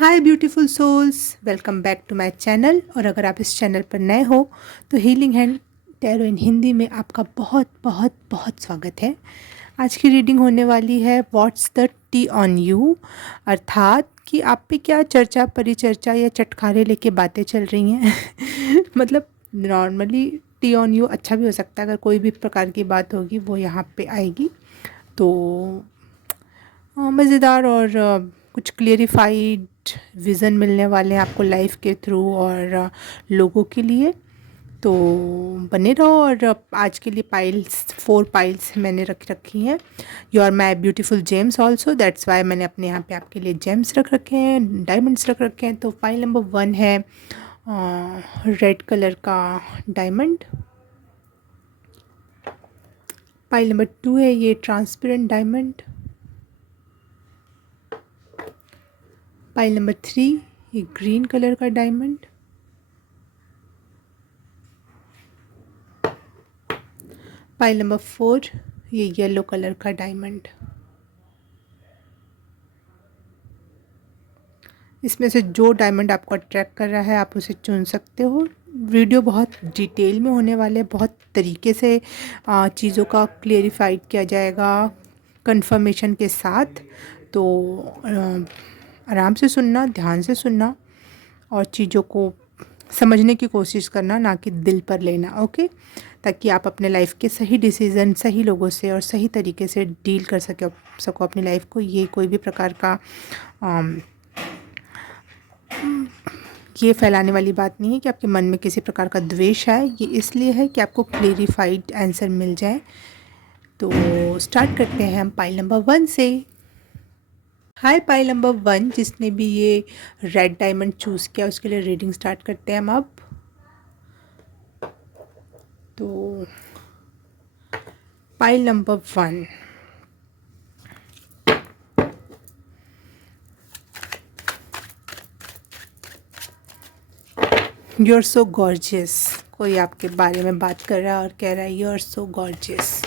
Hi beautiful souls, welcome back to my channel. और अगर आप इस चैनल पर नए हो तो healing hand tarot in Hindi में आपका बहुत बहुत बहुत स्वागत है। आज की रीडिंग होने वाली है what's the tea on you, अर्थात कि आप पे क्या चर्चा परिचर्चा या चटखारे लेके बातें चल रही हैं। मतलब नॉर्मली टी ऑन यू अच्छा भी हो सकता है, अगर कोई भी प्रकार की बात होगी वो यहाँ पे आएगी तो मज़ेदार और कुछ क्लियरिफाइड विज़न मिलने वाले हैं आपको लाइफ के थ्रू और लोगों के लिए। तो बने रहो। और आज के लिए पाइल्स 4 पाइल्स मैंने रख रखी हैं। You are my beautiful gems also, that's why मैंने अपने यहाँ पे आपके लिए जेम्स रख रखे हैं, डायमंड्स रख रखे हैं। तो पाइल नंबर 1 है रेड कलर का डायमंड। पाइल नंबर 2 है ये ट्रांसपेरेंट डायमंड। पाइल नंबर 3 ये ग्रीन कलर का डायमंड। पाइल नंबर 4 ये येलो कलर का डायमंड। इसमें से जो डायमंड आपको अट्रैक्ट कर रहा है आप उसे चुन सकते हो। वीडियो बहुत डिटेल में होने वाले, बहुत तरीके से चीज़ों का क्लियरिफाइड किया जाएगा कंफर्मेशन के साथ। तो आराम से सुनना, ध्यान से सुनना और चीज़ों को समझने की कोशिश करना, ना कि दिल पर लेना। ओके, ताकि आप अपने लाइफ के सही डिसीज़न सही लोगों से और सही तरीके से डील कर सको अपनी लाइफ को। ये कोई भी प्रकार का ये फैलाने वाली बात नहीं है कि आपके मन में किसी प्रकार का द्वेष है। ये इसलिए है कि आपको क्लियरिफाइड आंसर मिल जाए। तो स्टार्ट करते हैं हम पाइल नंबर 1 से। हाय पाइल नंबर 1, जिसने भी ये रेड डायमंड चूज़ किया उसके लिए रीडिंग स्टार्ट करते हैं हम अब। तो pile number 1, you are so gorgeous. कोई आपके बारे में बात कर रहा है और कह रहा है यू आर सो गॉर्जियस।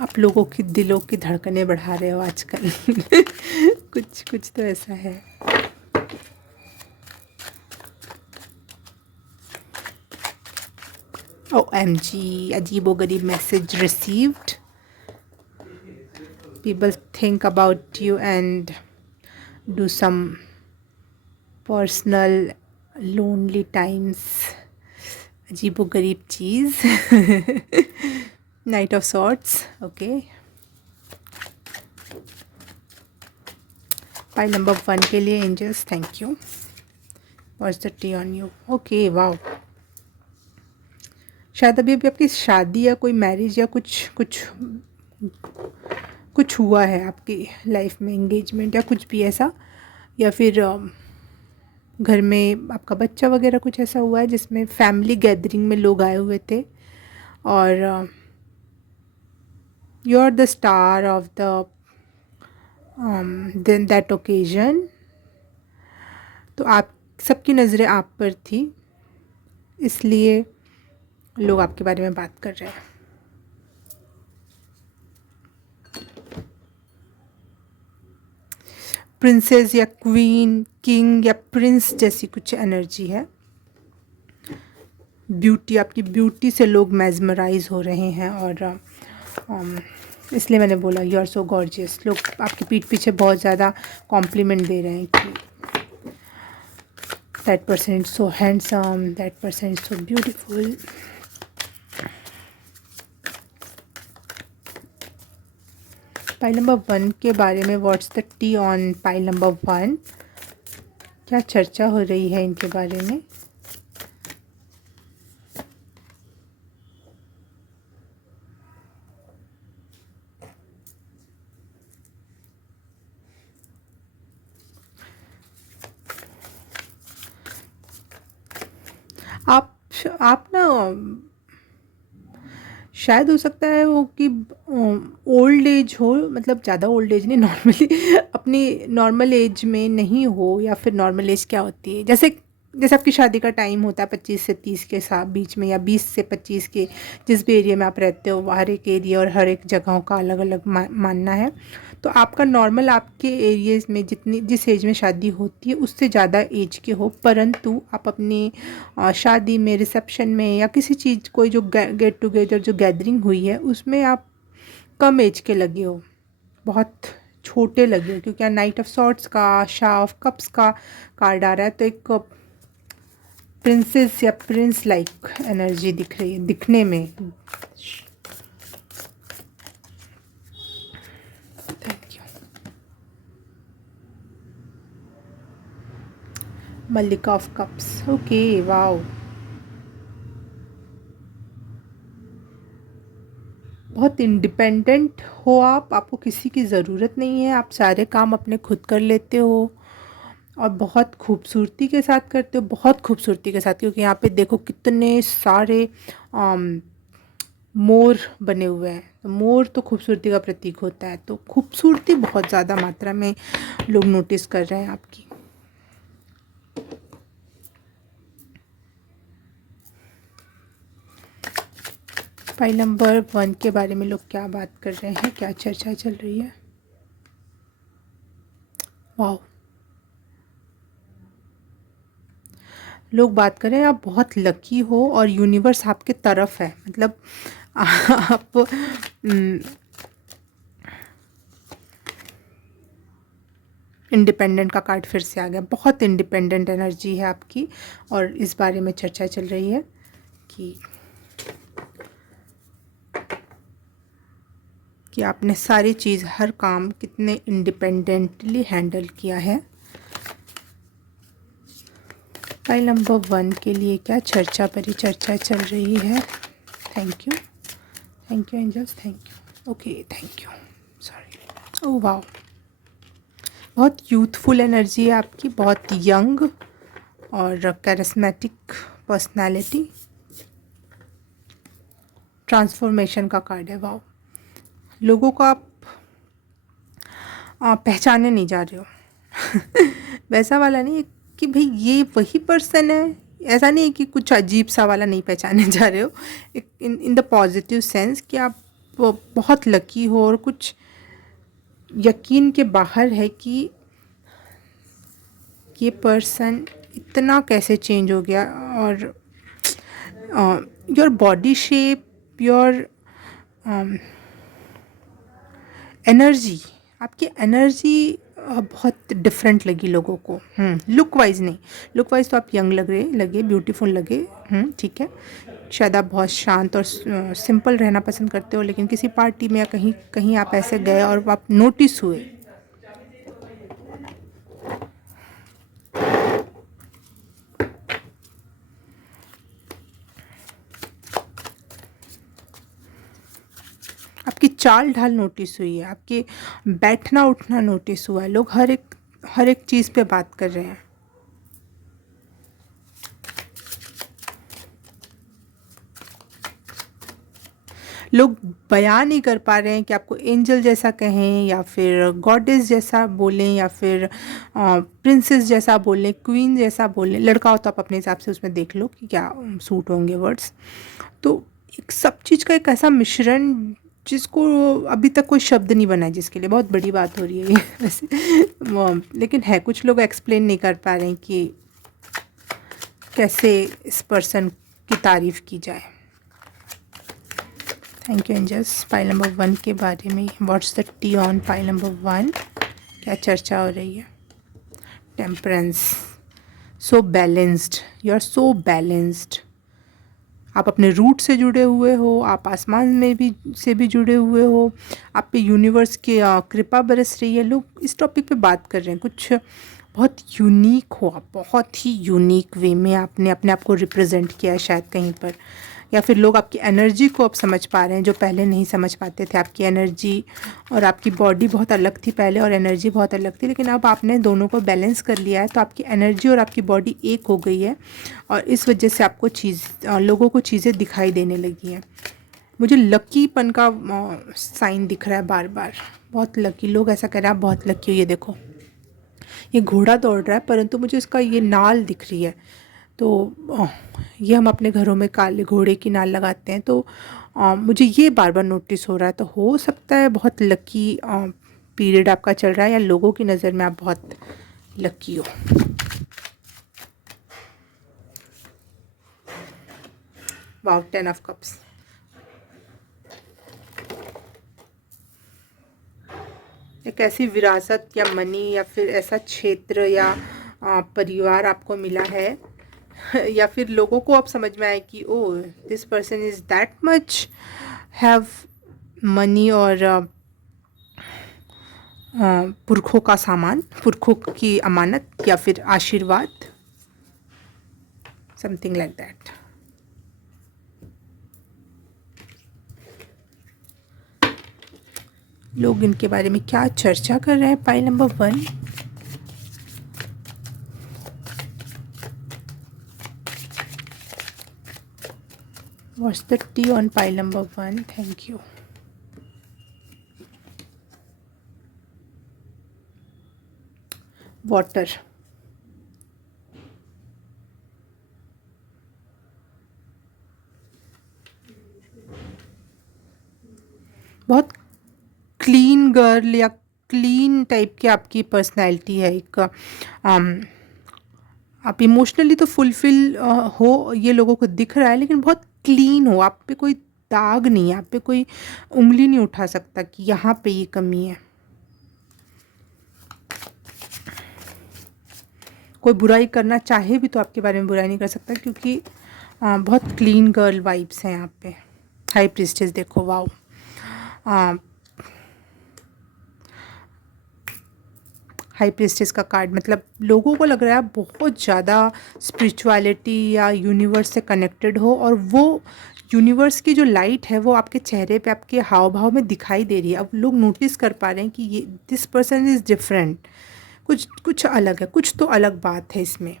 आप लोगों की दिलों की धड़कनें बढ़ा रहे हो आजकल। कुछ कुछ तो ऐसा है। OMG, अजीबोगरीब message received. People think about you and do some personal lonely times। अजीबोगरीब चीज़। Night of sorts. Okay, pile number 1 के लिए angels thank you. What's the tea on you. Okay, wow. शायद अभी अभी आपकी शादी या कोई मैरिज या कुछ कुछ कुछ हुआ है आपकी लाइफ में, एंगेजमेंट या कुछ भी ऐसा, या फिर घर में आपका बच्चा वगैरह कुछ ऐसा हुआ है जिसमें फैमिली गैदरिंग में लोग आए हुए थे और you are the star of the then that occasion. तो आप सबकी नज़रें आप पर थी, इसलिए लोग आपके बारे में बात कर रहे हैं। प्रिंसेस या क्वीन, किंग या प्रिंस जैसी कुछ एनर्जी है। ब्यूटी, आपकी ब्यूटी से लोग मेस्मराइज हो रहे हैं और इसलिए मैंने बोला यू आर सो गॉर्जियस। लोग आपके पीठ पीछे बहुत ज़्यादा कॉम्प्लीमेंट दे रहे हैं कि that person is so handsome, that person is so beautiful. Pile number 1 के बारे में what's the tea on pile number 1, क्या चर्चा हो रही है इनके बारे में। आप ना शायद हो सकता है वो कि ओल्ड एज हो, मतलब ज़्यादा ओल्ड एज नहीं, नॉर्मली अपनी नॉर्मल एज में नहीं हो, या फिर नॉर्मल एज क्या होती है, जैसे जैसे आपकी शादी का टाइम होता है 25 से 30 के साथ बीच में, या 20 से 25 के, जिस भी एरिया में आप रहते हो, हर एक एरिया और हर एक जगहों का अलग अलग मानना है। तो आपका नॉर्मल आपके एरियाज़ में जितनी जिस एज में शादी होती है उससे ज़्यादा एज के हो, परंतु आप अपनी शादी में, रिसेप्शन में, या किसी चीज़ कोई जो गेट टुगेदर जो गैदरिंग हुई है उसमें आप कम एज के लगे हो, बहुत छोटे लगे हो, क्योंकि नाइट ऑफ सॉर्ट्स का, शाह ऑफ कप्स का कार्ड आ रहा है। तो एक प्रिंसेस या प्रिंस लाइक एनर्जी दिख रही है दिखने में। Thank you. Mallika of cups, okay, wow. बहुत इंडिपेंडेंट हो आप, आपको किसी की ज़रूरत नहीं है, आप सारे काम अपने खुद कर लेते हो और बहुत खूबसूरती के साथ करते हो, बहुत खूबसूरती के साथ, क्योंकि यहाँ पे देखो कितने सारे मोर बने हुए हैं। तो मोर तो खूबसूरती का प्रतीक होता है, तो खूबसूरती बहुत ज़्यादा मात्रा में लोग नोटिस कर रहे हैं आपकी। फाइल नंबर 1 के बारे में लोग क्या बात कर रहे हैं, क्या चर्चा चल रही है? वाह, लोग बात करें आप बहुत लकी हो और यूनिवर्स आपके तरफ है, मतलब आप इंडिपेंडेंट का कार्ड फिर से आ गया, बहुत इंडिपेंडेंट एनर्जी है आपकी, और इस बारे में चर्चा चल रही है कि आपने सारी चीज़, हर काम कितने इंडिपेंडेंटली हैंडल किया है। फाइल नंबर 1 के लिए क्या चर्चा परिचर्चा चल रही है? Thank you angels, thank you, okay, thank you, sorry. Oh वाह, बहुत यूथफुल एनर्जी है आपकी, बहुत यंग और कैरिस्मेटिक पर्सनालिटी, ट्रांसफॉर्मेशन का कार्ड है। वाह, लोगों को आप पहचाने नहीं जा रहे हो वैसा वाला नहीं कि भाई ये वही पर्सन है, ऐसा नहीं है कि कुछ अजीब सा वाला नहीं पहचाने जा रहे हो, इन द पॉजिटिव सेंस कि आप बहुत लकी हो और कुछ यकीन के बाहर है कि ये पर्सन इतना कैसे चेंज हो गया। और your body shape, your energy, आपकी एनर्जी बहुत डिफरेंट लगी लोगों को। लुक वाइज नहीं, लुक वाइज तो आप यंग लगे ब्यूटीफुल लगे, ठीक है। शायद आप बहुत शांत और सिंपल रहना पसंद करते हो, लेकिन किसी पार्टी में या कहीं कहीं आप ऐसे गए और आप नोटिस हुए। आपकी चाल ढाल नोटिस हुई है, आपके बैठना उठना नोटिस हुआ है, लोग हर एक चीज़ पे बात कर रहे हैं। लोग बयान नहीं कर पा रहे हैं कि आपको एंजल जैसा कहें या फिर गॉडेस जैसा बोलें या फिर प्रिंसेस जैसा बोलें, क्वीन जैसा बोलें। लड़का हो तो आप अपने हिसाब से उसमें देख लो कि क्या सूट होंगे वर्ड्स। तो एक सब चीज़ का एक ऐसा मिश्रण जिसको अभी तक कोई शब्द नहीं बना है, जिसके लिए बहुत बड़ी बात हो रही है ये वैसे लेकिन है, कुछ लोग एक्सप्लेन नहीं कर पा रहे हैं कि कैसे इस पर्सन की तारीफ़ की जाए। Thank you angels. File number 1 के बारे में, what's the tea on file number 1, क्या चर्चा हो रही है? Temperance, so balanced, you are so balanced. आप अपने रूट से जुड़े हुए हो, आप आसमान में भी से भी जुड़े हुए हो, आप पे यूनिवर्स की कृपा बरस रही है। लोग इस टॉपिक पे बात कर रहे हैं, कुछ बहुत यूनिक हो आप, बहुत ही यूनिक वे में आपने अपने आप को रिप्रेजेंट किया है शायद कहीं पर, या फिर लोग आपकी एनर्जी को अब समझ पा रहे हैं जो पहले नहीं समझ पाते थे। आपकी एनर्जी और आपकी बॉडी बहुत अलग थी पहले और एनर्जी बहुत अलग थी, लेकिन अब आपने दोनों को बैलेंस कर लिया है, तो आपकी एनर्जी और आपकी बॉडी एक हो गई है और इस वजह से आपको लोगों को चीज़ें दिखाई देने लगी हैं। मुझे लकीपन का साइन दिख रहा है बार बार, बहुत लकी। लोग ऐसा कह रहे हैं आप बहुत लकी हो। ये देखो, ये घोड़ा दौड़ रहा है परंतु मुझे इसका ये नाल दिख रही है, तो ये हम अपने घरों में काले घोड़े की नाल लगाते हैं। तो मुझे ये बार बार नोटिस हो रहा है, तो हो सकता है बहुत लकी पीरियड आपका चल रहा है, या लोगों की नज़र में आप बहुत लकी हो। Wow, 10 of cups. एक ऐसी विरासत या मनी या फिर ऐसा क्षेत्र या परिवार आपको मिला है या फिर लोगों को अब समझ में आए कि oh this person is that much have money, और पुरखों का सामान, पुरखों की अमानत या फिर आशीर्वाद, समथिंग लाइक दैट। लोग इनके बारे में क्या चर्चा कर रहे हैं? Pile number 1। What's the tea on pile number 1? Thank you. Water. बहुत क्लीन गर्ल या क्लीन टाइप की आपकी पर्सनैलिटी है। एक आप इमोशनली तो फुलफिल हो, ये लोगों को दिख रहा है, लेकिन बहुत क्लीन हो, आप पे कोई दाग नहीं है, आप पे कोई उंगली नहीं उठा सकता कि यहाँ पे ये कमी है। कोई बुराई करना चाहे भी तो आपके बारे में बुराई नहीं कर सकता, क्योंकि बहुत क्लीन गर्ल वाइब्स हैं यहाँ पे। हाई प्रीस्टेस देखो, वाओ। हाई प्रीस्टेस का कार्ड मतलब लोगों को लग रहा है बहुत ज़्यादा स्पिरिचुअलिटी या यूनिवर्स से कनेक्टेड हो, और वो यूनिवर्स की जो लाइट है वो आपके चेहरे पे, आपके हाव भाव में दिखाई दे रही है। अब लोग नोटिस कर पा रहे हैं कि ये दिस पर्सन इज़ डिफरेंट, कुछ कुछ अलग है, कुछ तो अलग बात है इसमें।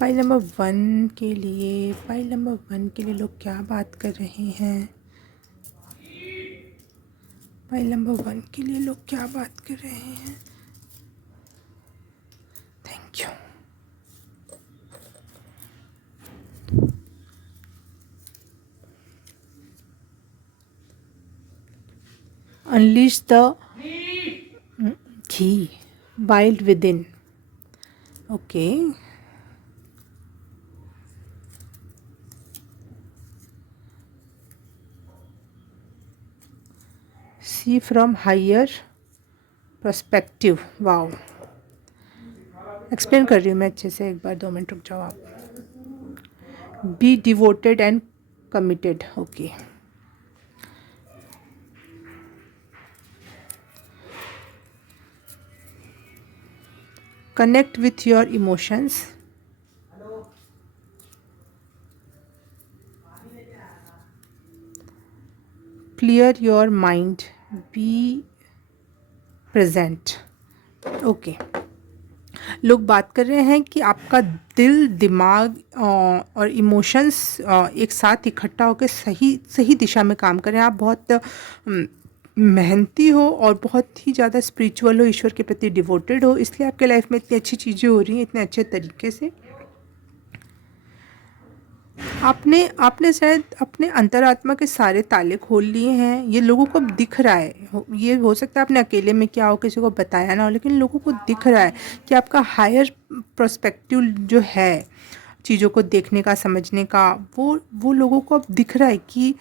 पाइल नंबर 1 के लिए, पाइल नंबर 1 के लिए लोग क्या बात कर रहे हैं? पाइल नंबर 1 के लिए लोग क्या बात कर रहे हैं? Thank you. अनलीश द घी wild within. Okay, see from higher perspective. Wow, explain कर रही हूँ मैं अच्छे से, एक बार 2 मिनट रुक जाओ आप। Be devoted and committed. Okay, connect with your emotions, clear your mind, be present. Okay, लोग बात कर रहे हैं कि आपका दिल, दिमाग और इमोशंस एक साथ इकट्ठा होकर सही सही दिशा में काम कर रहे हैं। आप बहुत मेहनती हो और बहुत ही ज़्यादा स्पिरिचुअल हो, ईश्वर के प्रति डिवोटेड हो, इसलिए आपके लाइफ में इतनी अच्छी चीज़ें हो रही हैं इतने अच्छे तरीके से। आपने शायद अपने अंतरात्मा के सारे ताले खोल लिए हैं, ये लोगों को अब दिख रहा है। ये हो सकता है आपने अकेले में क्या हो, किसी को बताया ना हो, लेकिन लोगों को दिख रहा है कि आपका हायर पर्सपेक्टिव जो है चीज़ों को देखने का, समझने का, वो लोगों को अब दिख रहा है कि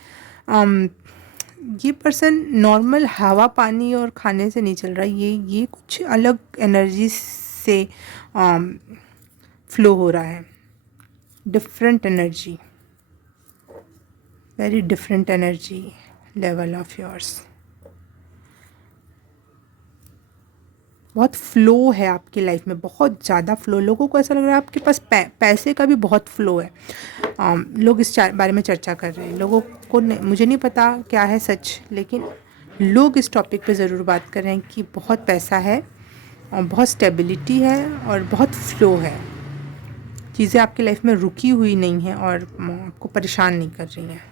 ये पर्सन नॉर्मल हवा, पानी और खाने से नहीं चल रहा है, ये कुछ अलग एनर्जी से फ्लो हो रहा है। Different energy, very different energy level of yours. बहुत फ्लो है आपकी लाइफ में, बहुत ज़्यादा फ्लो। लोगों को ऐसा लग रहा है आपके पास पैसे का भी बहुत फ्लो है। लोग इस बारे में चर्चा कर रहे हैं। लोगों को मुझे नहीं पता क्या है सच, लेकिन लोग इस टॉपिक पे ज़रूर बात कर रहे हैं कि बहुत पैसा है और बहुत स्टेबिलिटी है और बहुत फ्लो है, चीज़ें आपकी लाइफ में रुकी हुई नहीं हैं और आपको परेशान नहीं कर रही हैं।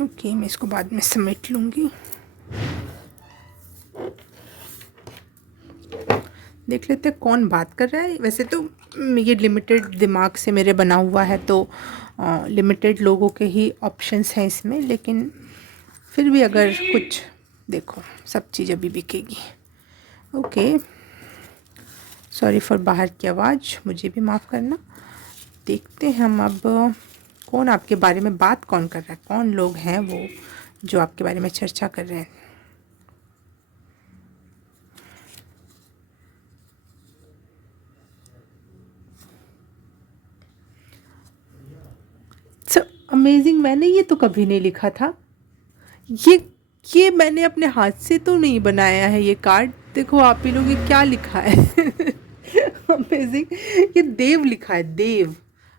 ओके, मैं इसको बाद में समेट लूँगी। देख लेते हैं कौन बात कर रहा है। वैसे तो ये लिमिटेड दिमाग से मेरे बना हुआ है, तो लिमिटेड लोगों के ही ऑप्शंस हैं इसमें, लेकिन फिर भी अगर कुछ देखो, सब चीज़ अभी बिकेगी। ओके, सॉरी फॉर बाहर की आवाज़, मुझे भी माफ़ करना। देखते हैं हम अब कौन आपके बारे में बात कौन कर रहा है, कौन लोग हैं वो जो आपके बारे में चर्चा कर रहे हैं। अमेजिंग, मैंने ये तो कभी नहीं लिखा था। ये मैंने अपने हाथ से तो नहीं बनाया है ये कार्ड। देखो आप ही लोग, ये क्या लिखा है अमेजिंग, ये देव लिखा है, देव।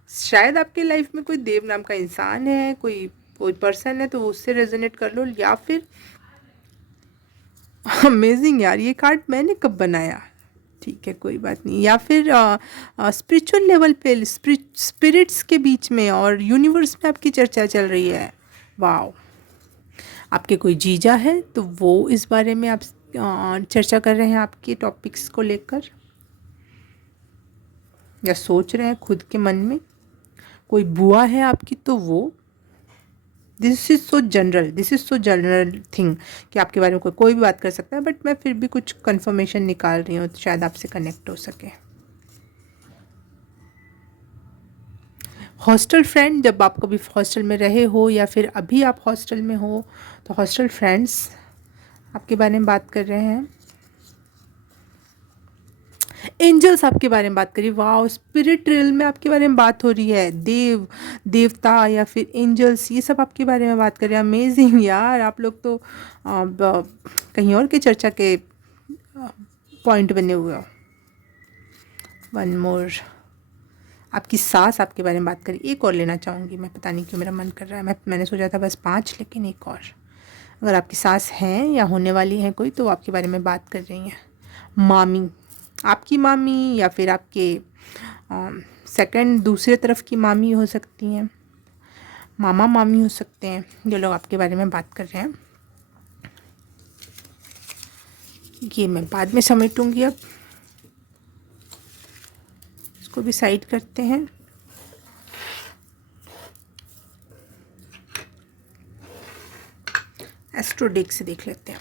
शायद आपके लाइफ में कोई देव नाम का इंसान है, कोई पर्सन है, तो उससे रेजोनेट कर लो। या फिर अमेजिंग यार, ये कार्ड मैंने कब बनाया, ठीक है कोई बात नहीं। या फिर स्पिरिचुअल लेवल पे स्पिरिट्स के बीच में और यूनिवर्स में आपकी चर्चा चल रही है। वाओ, आपके कोई जीजा है तो वो इस बारे में आप चर्चा कर रहे हैं आपके टॉपिक्स को लेकर, या सोच रहे हैं खुद के मन में। कोई बुआ है आपकी तो वो, this is so general thing कि आपके बारे में कोई भी बात कर सकता है, बट मैं फिर भी कुछ कंफर्मेशन निकाल रही हूँ तो शायद आपसे कनेक्ट हो सके। हॉस्टल फ्रेंड, जब आप कभी हॉस्टल में रहे हो या फिर अभी आप हॉस्टल में हो, तो हॉस्टल फ्रेंड्स आपके बारे में बात कर रहे हैं। एंजल्स आपके बारे में बात करिए। वाह, स्पिरिट रियल में आपके बारे में बात हो रही है। देवता या फिर एंजल्स, ये सब आपके बारे में बात कर रहे हैं। अमेजिंग यार, आप लोग तो कहीं और के चर्चा के पॉइंट बने हुए हो। वन मोर, आपकी सास आपके बारे में बात करी। एक और लेना चाहूँगी मैं, पता नहीं क्यों मेरा मन कर रहा है। मैंने सोचा था बस 5, लेकिन एक और। अगर आपकी सास हैं या होने वाली हैं कोई, तो आपके बारे में बात कर रही हैं। मामी, आपकी मामी या फिर आपके सेकंड दूसरे तरफ की मामी हो सकती हैं, मामा मामी हो सकते हैं, जो लोग आपके बारे में बात कर रहे हैं। ये मैं बाद में समेटूंगी। अब इसको भी साइड करते हैं। एस्ट्रोडेक से देख लेते हैं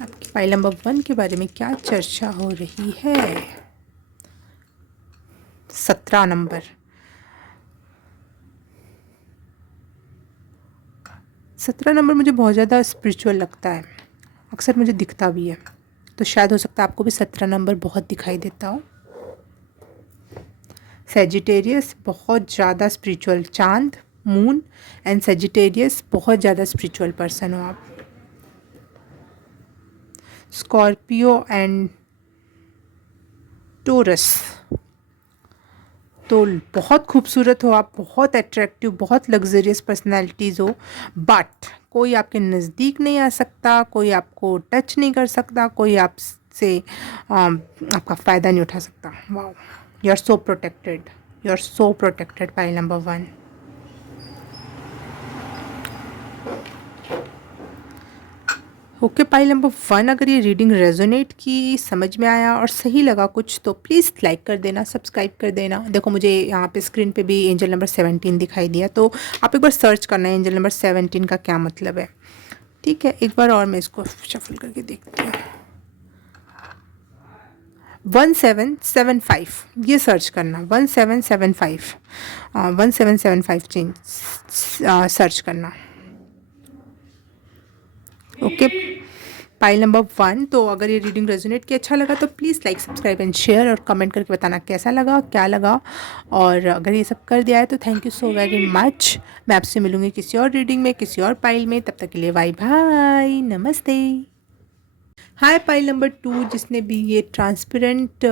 आपके फाइल नंबर 1 के बारे में क्या चर्चा हो रही है। 17 नंबर, 17 नंबर मुझे बहुत ज़्यादा स्पिरिचुअल लगता है, अक्सर मुझे दिखता भी है, तो शायद हो सकता है आपको भी 17 नंबर बहुत दिखाई देता हो। सेजिटेरियस, बहुत ज़्यादा स्पिरिचुअल, चांद, मून एंड सेजिटेरियस, बहुत ज़्यादा स्पिरिचुअल पर्सन हो आप। स्कॉर्पियो एंड टोरस, तो बहुत खूबसूरत हो आप, बहुत अट्रैक्टिव, बहुत लग्जरियस पर्सनैलिटीज़ हो, बट कोई आपके नज़दीक नहीं आ सकता, कोई आपको टच नहीं कर सकता, कोई आपसे आपका फ़ायदा नहीं उठा सकता। Wow, you are so protected, you are so protected. File number 1। Okay, pile number 1, अगर ये रीडिंग रेजोनेट की, समझ में आया और सही लगा कुछ, तो प्लीज़ लाइक कर देना, सब्सक्राइब कर देना। देखो मुझे यहाँ पे स्क्रीन पे भी एंजल नंबर 17 दिखाई दिया, तो आप एक बार सर्च करना है एंजल नंबर 17 का क्या मतलब है। ठीक है, एक बार और मैं इसको शफल करके देखती हूँ। 1775 ये सर्च करना, 1775 1775 चेंज सर्च करना। Okay, pile number 1। तो अगर ये रीडिंग रेजोनेट की, अच्छा लगा तो please like, subscribe and share, और कमेंट करके बताना कैसा लगा, क्या लगा। और अगर ये सब कर दिया है तो thank you so very much. मैं आपसे मिलूँगी किसी और रीडिंग में, किसी और पाइल में। तब तक के लिए बाय बाय, नमस्ते। हाय पाइल नंबर 2, जिसने भी ये ट्रांसपेरेंट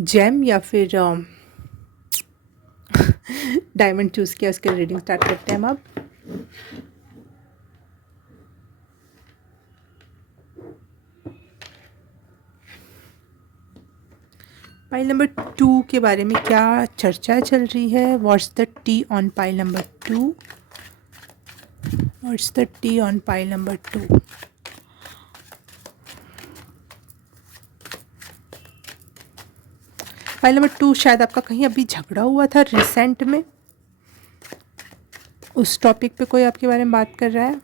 जेम या फिर डायमंड चूज़ किया, उसके रीडिंग स्टार्ट करते हैं हम अब। पाइल नंबर 2 के बारे में क्या चर्चा चल रही है? What's the tea on pile number 2? What's the tea on pile number 2? Pile number 2, शायद आपका कहीं अभी झगड़ा हुआ था रिसेंट में, उस टॉपिक पे कोई आपके बारे में बात कर रहा है।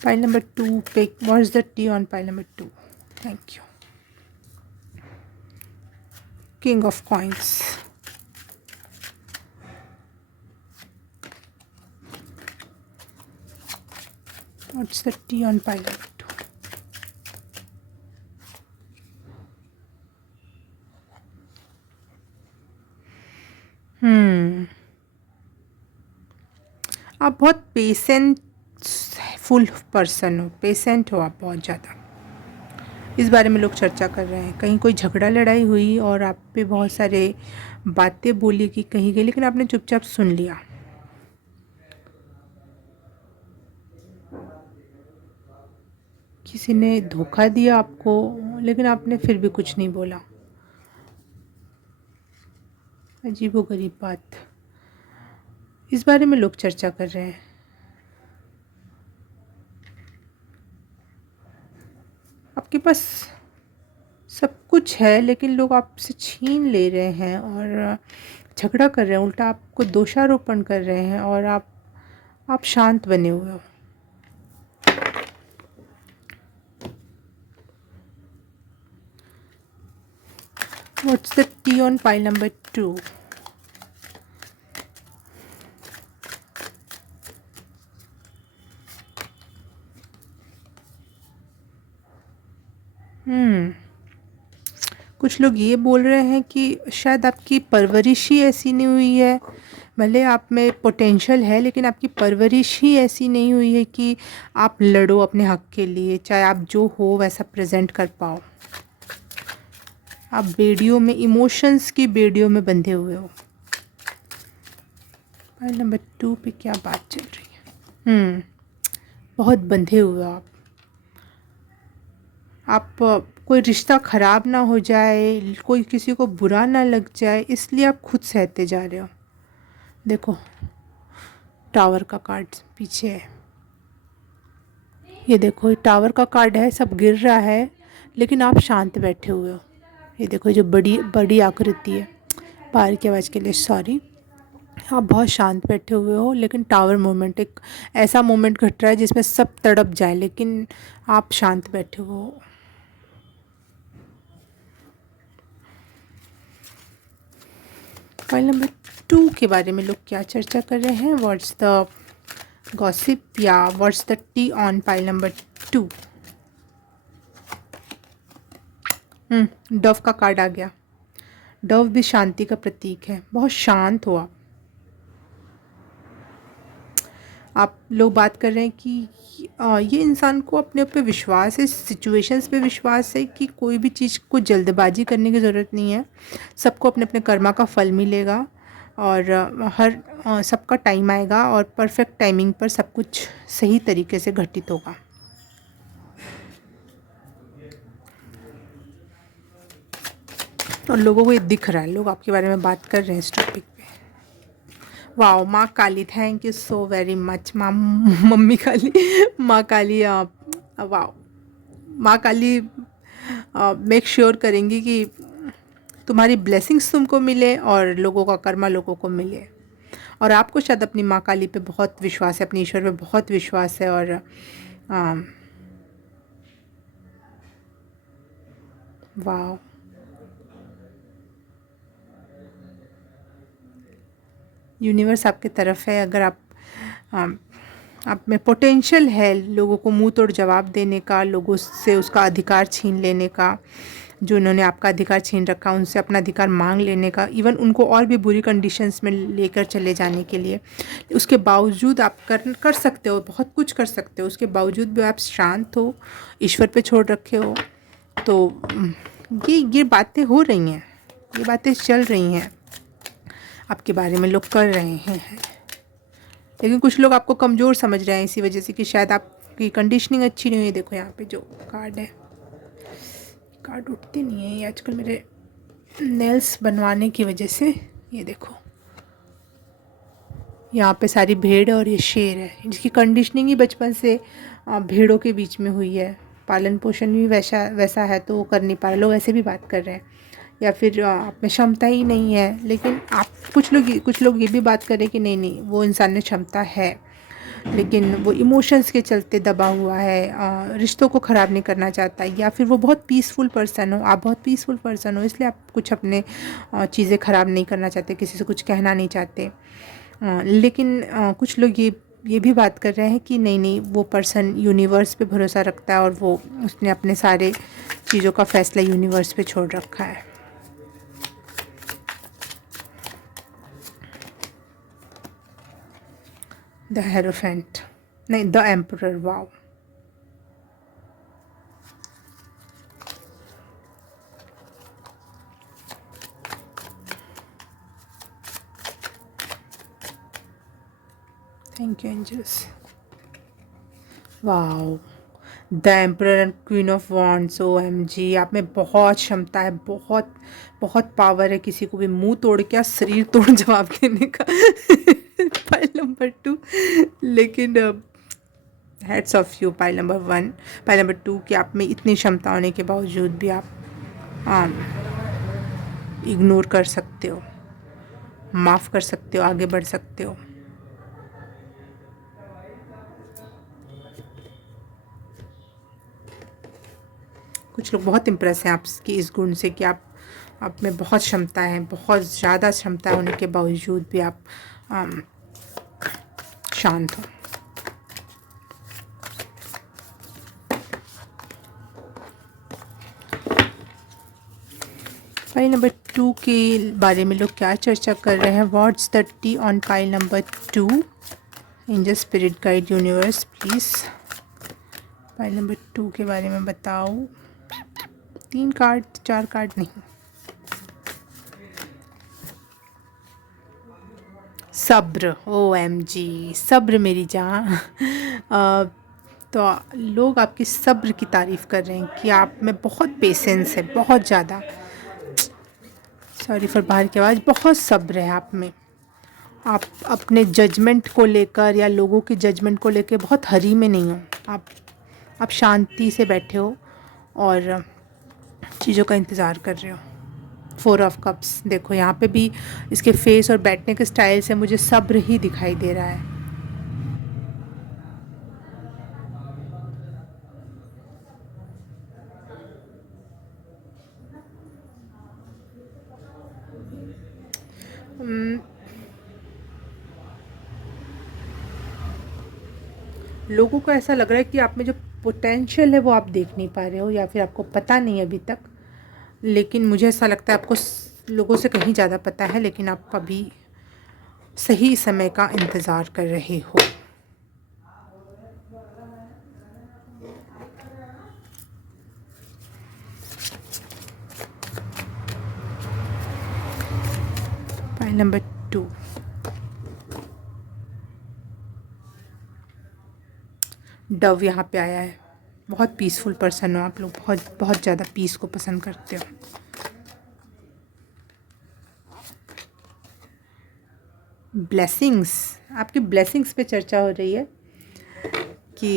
पाइल नंबर 2 पे what's the tea on pile number 2? Thank you. King of coins. What's the tea on pile number 2? आप बहुत पेशेंसफुल पर्सन हो, पेशेंट हो आप बहुत ज़्यादा। इस बारे में लोग चर्चा कर रहे हैं। कहीं कोई झगड़ा लड़ाई हुई और आप पे बहुत सारे बातें बोली कि कही गई, लेकिन आपने चुपचाप सुन लिया। किसी ने धोखा दिया आपको, लेकिन आपने फिर भी कुछ नहीं बोला। अजीबोगरीब बात। इस बारे में लोग चर्चा कर रहे हैं। आपके पास सब कुछ है, लेकिन लोग आपसे छीन ले रहे हैं और झगड़ा कर रहे हैं, उल्टा आपको दोषारोपण कर रहे हैं, और आप शांत बने हुए हो। What's the tea on pile number 2? कुछ लोग ये बोल रहे हैं कि शायद आपकी परवरिश ही ऐसी नहीं हुई है। भले आप में पोटेंशियल है, लेकिन आपकी परवरिश ही ऐसी नहीं हुई है कि आप लड़ो अपने हक के लिए, चाहे आप जो हो वैसा प्रेजेंट कर पाओ। आप बेड़ियों में, इमोशंस की बेड़ियों में बंधे हुए हो। पाइल नंबर 2 पे क्या बात चल रही है? बहुत बंधे हुए हो आप। कोई रिश्ता ख़राब ना हो जाए, कोई किसी को बुरा ना लग जाए, इसलिए आप खुद सहते जा रहे हो। देखो, टावर का कार्ड पीछे है। ये देखो, ये टावर का कार्ड है, सब गिर रहा है, लेकिन आप शांत बैठे हुए हो। ये देखो, जो बड़ी बड़ी आकृति है, बाहर की आवाज़ के लिए सॉरी। आप बहुत शांत बैठे हुए हो, लेकिन टावर मोमेंट, एक ऐसा मोमेंट घट रहा है जिसमें सब तड़प जाए, लेकिन आप शांत बैठे हुए हो। फाइल नंबर 2 के बारे में लोग क्या चर्चा कर रहे हैं? व्हाट्स द गॉसिप या what's the tea on pile number 2? Dove का कार्ड आ गया। डव भी शांति का प्रतीक है। बहुत शांत हो आप लोग बात कर रहे हैं कि ये इंसान को अपने ऊपर विश्वास है, सिचुएशंस पे विश्वास है कि कोई भी चीज़ को जल्दबाजी करने की ज़रूरत नहीं है। सबको अपने अपने कर्मा का फल मिलेगा, और सबका टाइम आएगा, और परफेक्ट टाइमिंग पर सब कुछ सही तरीके से घटित होगा। और लोगों को ये दिख रहा है, लोग आपके बारे में बात कर रहे हैं इस टॉपिक पे। वाओ, माँ Kali, thank you so very much माँ, मम्मी काली, माँ काली। वाओ, माँ काली मेक श्योर करेंगी कि तुम्हारी ब्लेसिंग्स तुमको मिले और लोगों का कर्मा लोगों को मिले। और आपको शायद अपनी माँ काली पे बहुत विश्वास है, अपने ईश्वर पे बहुत विश्वास है, और वाओ, यूनिवर्स आपकी तरफ है। अगर आप में पोटेंशियल है लोगों को मुंह तोड़ जवाब देने का, लोगों से उसका अधिकार छीन लेने का, जो इन्होंने आपका अधिकार छीन रखा, उनसे अपना अधिकार मांग लेने का, इवन उनको और भी बुरी कंडीशंस में लेकर चले जाने के लिए। उसके बावजूद आप कर सकते हो, बहुत कुछ कर सकते हो, उसके बावजूद भी आप शांत हो, ईश्वर पे छोड़ रखे हो। तो ये बातें हो रही हैं, ये बातें चल रही हैं, आपके बारे में लोग कर रहे हैं। लेकिन कुछ लोग आपको कमज़ोर समझ रहे हैं इसी वजह से कि शायद आपकी कंडीशनिंग अच्छी नहीं हुई। देखो यहाँ पे जो कार्ड है, कार्ड उठते नहीं है ये आजकल मेरे नेल्स बनवाने की वजह से। ये देखो यहाँ पे सारी भेड़ और ये शेर है, जिसकी कंडीशनिंग ही बचपन से भेड़ों के बीच में हुई है, पालन पोषण भी वैसा है तो वो कर नहीं पा रहे। लोग ऐसे भी बात कर रहे हैं, या फिर आप में क्षमता ही नहीं है। लेकिन आप कुछ लोग ये भी बात कर रहे हैं कि नहीं वो इंसान में क्षमता है, लेकिन वो इमोशंस के चलते दबा हुआ है, रिश्तों को ख़राब नहीं करना चाहता, या फिर वो बहुत पीसफुल पर्सन हो, आप बहुत पीसफुल पर्सन हो, इसलिए आप कुछ अपने चीज़ें ख़राब नहीं करना चाहते, किसी से कुछ कहना नहीं चाहते। लेकिन कुछ लोग ये भी बात कर रहे हैं कि नहीं वो पर्सन यूनिवर्स पे भरोसा रखता है और वो उसने अपने सारे चीज़ों का फ़ैसला यूनिवर्स पे छोड़ रखा है। द हेरोफेंट नहीं, the emperor. Wow, thank you angels. Wow, the emperor and queen of wands. OMG, आप में बहुत क्षमता है, बहुत बहुत पावर है किसी को भी मुंह तोड़ के शरीर तोड़ जवाब देने का। Pile number 2। लेकिन heads of you pile number 1, pile number 2 कि आप में इतनी क्षमता होने के बावजूद भी आप इग्नोर कर सकते हो, माफ़ कर सकते हो, आगे बढ़ सकते हो। कुछ लोग बहुत इम्प्रेस हैं आपके इस गुण से कि आप में बहुत क्षमता है, बहुत ज़्यादा क्षमता होने के बावजूद भी आप शांत हो। पाइल नंबर 2 के बारे में लोग क्या चर्चा कर रहे हैं? What's the tea on pile number 2? Angel spirit guide universe please pile number 2 के बारे में बताओ। 3 कार्ड, 4 कार्ड नहीं। सब्र, OMG, सब्र मेरी जान। तो लोग आपकी सब्र की तारीफ़ कर रहे हैं कि आप में बहुत पेशेंस है, बहुत ज़्यादा। सॉरी फॉर बाहर की आवाज़। बहुत सब्र है आप में। आप अपने जजमेंट को लेकर या लोगों के जजमेंट को लेकर बहुत हरी में नहीं हो। आप शांति से बैठे हो और चीज़ों का इंतज़ार कर रहे हो। 4 ऑफ कप्स, देखो यहाँ पे भी इसके फेस और बैठने के स्टाइल से मुझे सब्र ही दिखाई दे रहा है। लोगों को ऐसा लग रहा है कि आप में जो पोटेंशियल है वो आप देख नहीं पा रहे हो, या फिर आपको पता नहीं है अभी तक। लेकिन मुझे ऐसा लगता है आपको लोगों से कहीं ज़्यादा पता है, लेकिन आप अभी सही समय का इंतज़ार कर रहे हो। पाइल नंबर 2, डव यहाँ पे आया है। बहुत पीसफुल पर्सन हो आप लोग, बहुत बहुत ज़्यादा पीस को पसंद करते हो। ब्लेसिंग्स, आपकी ब्लेसिंग्स पे चर्चा हो रही है कि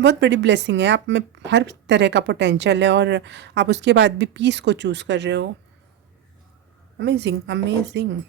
बहुत बड़ी ब्लेसिंग है। आप में हर तरह का पोटेंशियल है और आप उसके बाद भी पीस को चूज़ कर रहे हो। Amazing, amazing.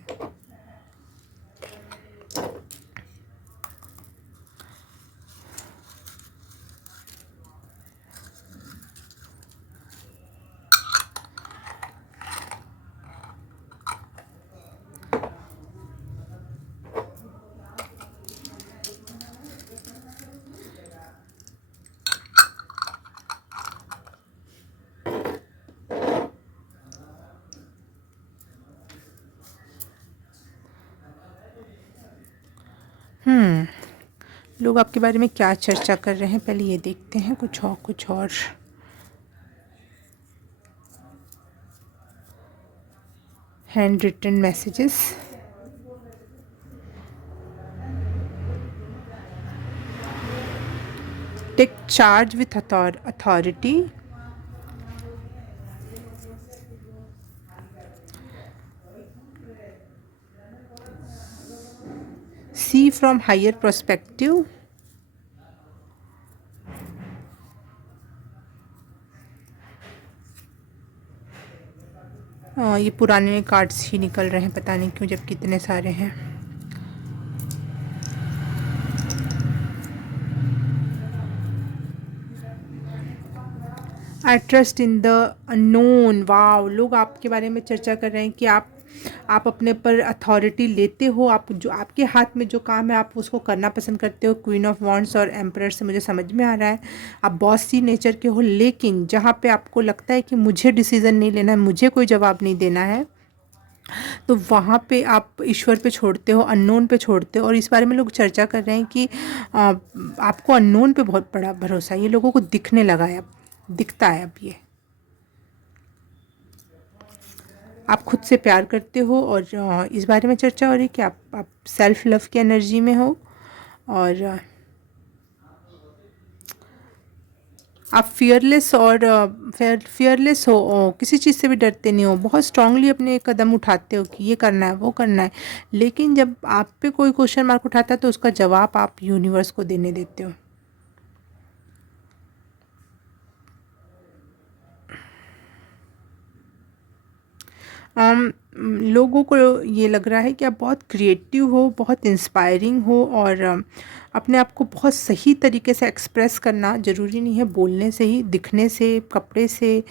लोग आपके बारे में क्या चर्चा कर रहे हैं, पहले ये देखते हैं। कुछ और hand written messages. Take charge with authority. See from higher perspective. ये पुराने कार्ड्स ही निकल रहे हैं, पता नहीं क्यों, जब कितने सारे हैं। I trust in the unknown. Wow, लोग आपके बारे में चर्चा कर रहे हैं कि आप अपने पर अथॉरिटी लेते हो, आप जो आपके हाथ में जो काम है आप उसको करना पसंद करते हो। क्वीन ऑफ वॉन्ड्स और एम्परर से मुझे समझ में आ रहा है आप बॉसी नेचर के हो, लेकिन जहाँ पे आपको लगता है कि मुझे डिसीज़न नहीं लेना है, मुझे कोई जवाब नहीं देना है, तो वहाँ पे आप ईश्वर पे छोड़ते हो, अननोन पे छोड़ते हो। और इस बारे में लोग चर्चा कर रहे हैं कि आपको अननोन पे बहुत बड़ा भरोसा है, ये लोगों को दिखने लगा है, अब दिखता है। अब ये आप खुद से प्यार करते हो, और इस बारे में चर्चा हो रही है कि आप सेल्फ लव की एनर्जी में हो, और आप फियरलेस हो, किसी चीज़ से भी डरते नहीं हो, बहुत स्ट्रांगली अपने कदम उठाते हो कि ये करना है वो करना है। लेकिन जब आप पे कोई क्वेश्चन मार्क उठाता है तो उसका जवाब आप यूनिवर्स को देने देते हो। लोगों को ये लग रहा है कि आप बहुत क्रिएटिव हो, बहुत इंस्पायरिंग हो, और अपने आप को बहुत सही तरीके से एक्सप्रेस करना ज़रूरी नहीं है बोलने से ही, दिखने से, कपड़े से,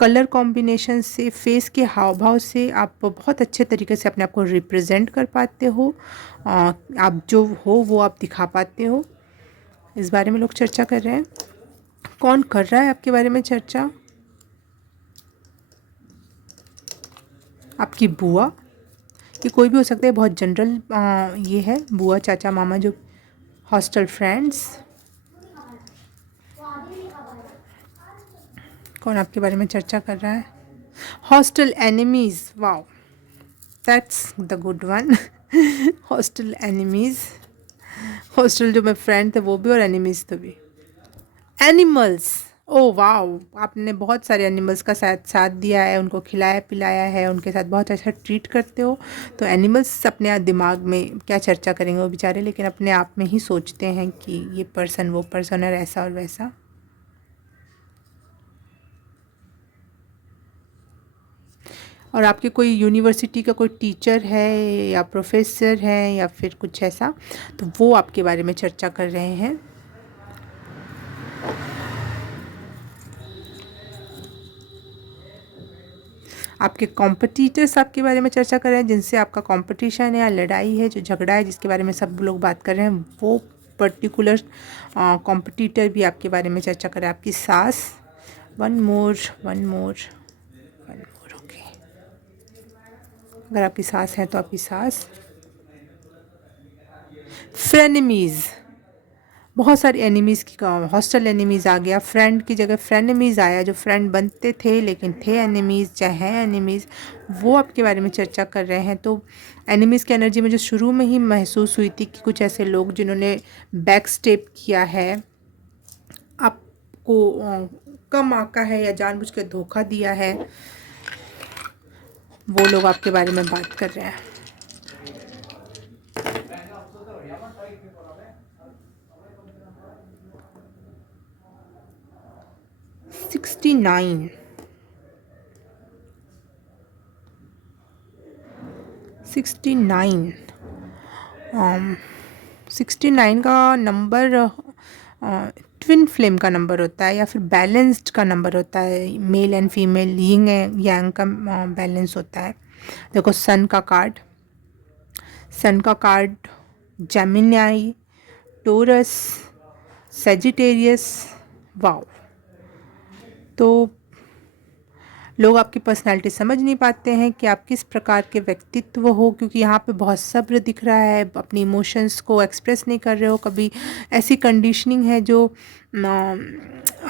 कलर कॉम्बिनेशन से, फेस के हाव भाव से आप बहुत अच्छे तरीके से अपने आप को रिप्रेजेंट कर पाते हो। आप जो हो वो आप दिखा पाते हो। इस बारे में लोग चर्चा कर रहे हैं। कौन कर रहा है आपके बारे में चर्चा? आपकी बुआ, कि कोई भी हो सकता है, बहुत जनरल ये है, बुआ, चाचा, मामा, जो हॉस्टल फ्रेंड्स। कौन आपके बारे में चर्चा कर रहा है? Hostel enemies. Wow, that's the good one. Hostel enemies, hostel जो में फ्रेंड थे वो भी और एनिमीज़ तो भी। एनिमल्स, ओ वाओ, आपने बहुत सारे एनिमल्स का साथ साथ दिया है, उनको खिलाया पिलाया है, उनके साथ बहुत अच्छा ट्रीट करते हो। तो एनिमल्स अपने दिमाग में क्या चर्चा करेंगे वो बेचारे, लेकिन अपने आप में ही सोचते हैं कि ये पर्सन वो पर्सन और ऐसा और वैसा। और आपके कोई यूनिवर्सिटी का कोई टीचर है या प्रोफेसर है या फिर कुछ ऐसा, तो वो आपके बारे में चर्चा कर रहे हैं। आपके कॉम्पिटिटर्स आपके बारे में चर्चा कर रहे हैं, जिनसे आपका कंपटीशन है या लड़ाई है, जो झगड़ा है, जिसके बारे में सब लोग बात कर रहे हैं, वो पर्टिकुलर कॉम्पिटिटर भी आपके बारे में चर्चा कर रहे हैं। आपकी सास, वन मोर, ओके। अगर आपकी सास है तो आपकी सास। फ्रेनेमीज़, बहुत सारे एनिमीज़ की हॉस्टल एनिमीज़ आ गया, फ्रेंड की जगह फ्रेनेमीज़ आया, जो फ्रेंड बनते थे लेकिन थे एनिमीज़, चाहे हैं एनिमीज़, वो आपके बारे में चर्चा कर रहे हैं। तो एनिमीज़ की एनर्जी मुझे शुरू में ही महसूस हुई थी कि कुछ ऐसे लोग जिन्होंने बैक स्टेप किया है, आपको कम आका है या जानबूझ के धोखा दिया है, वो लोग आपके बारे में बात कर रहे हैं। सिक्सटी नाइन, 69 का नंबर ट्विन फ्लेम का नंबर होता है, या फिर बैलेंस्ड का नंबर होता है। Male and female, yin and yang का बैलेंस होता है। देखो, सन का card Gemini, Taurus, Sagittarius. Wow, तो लोग आपकी पर्सनैलिटी समझ नहीं पाते हैं कि आप किस प्रकार के व्यक्तित्व हो, क्योंकि यहाँ पे बहुत सब्र दिख रहा है, अपनी इमोशंस को एक्सप्रेस नहीं कर रहे हो। कभी ऐसी कंडीशनिंग है जो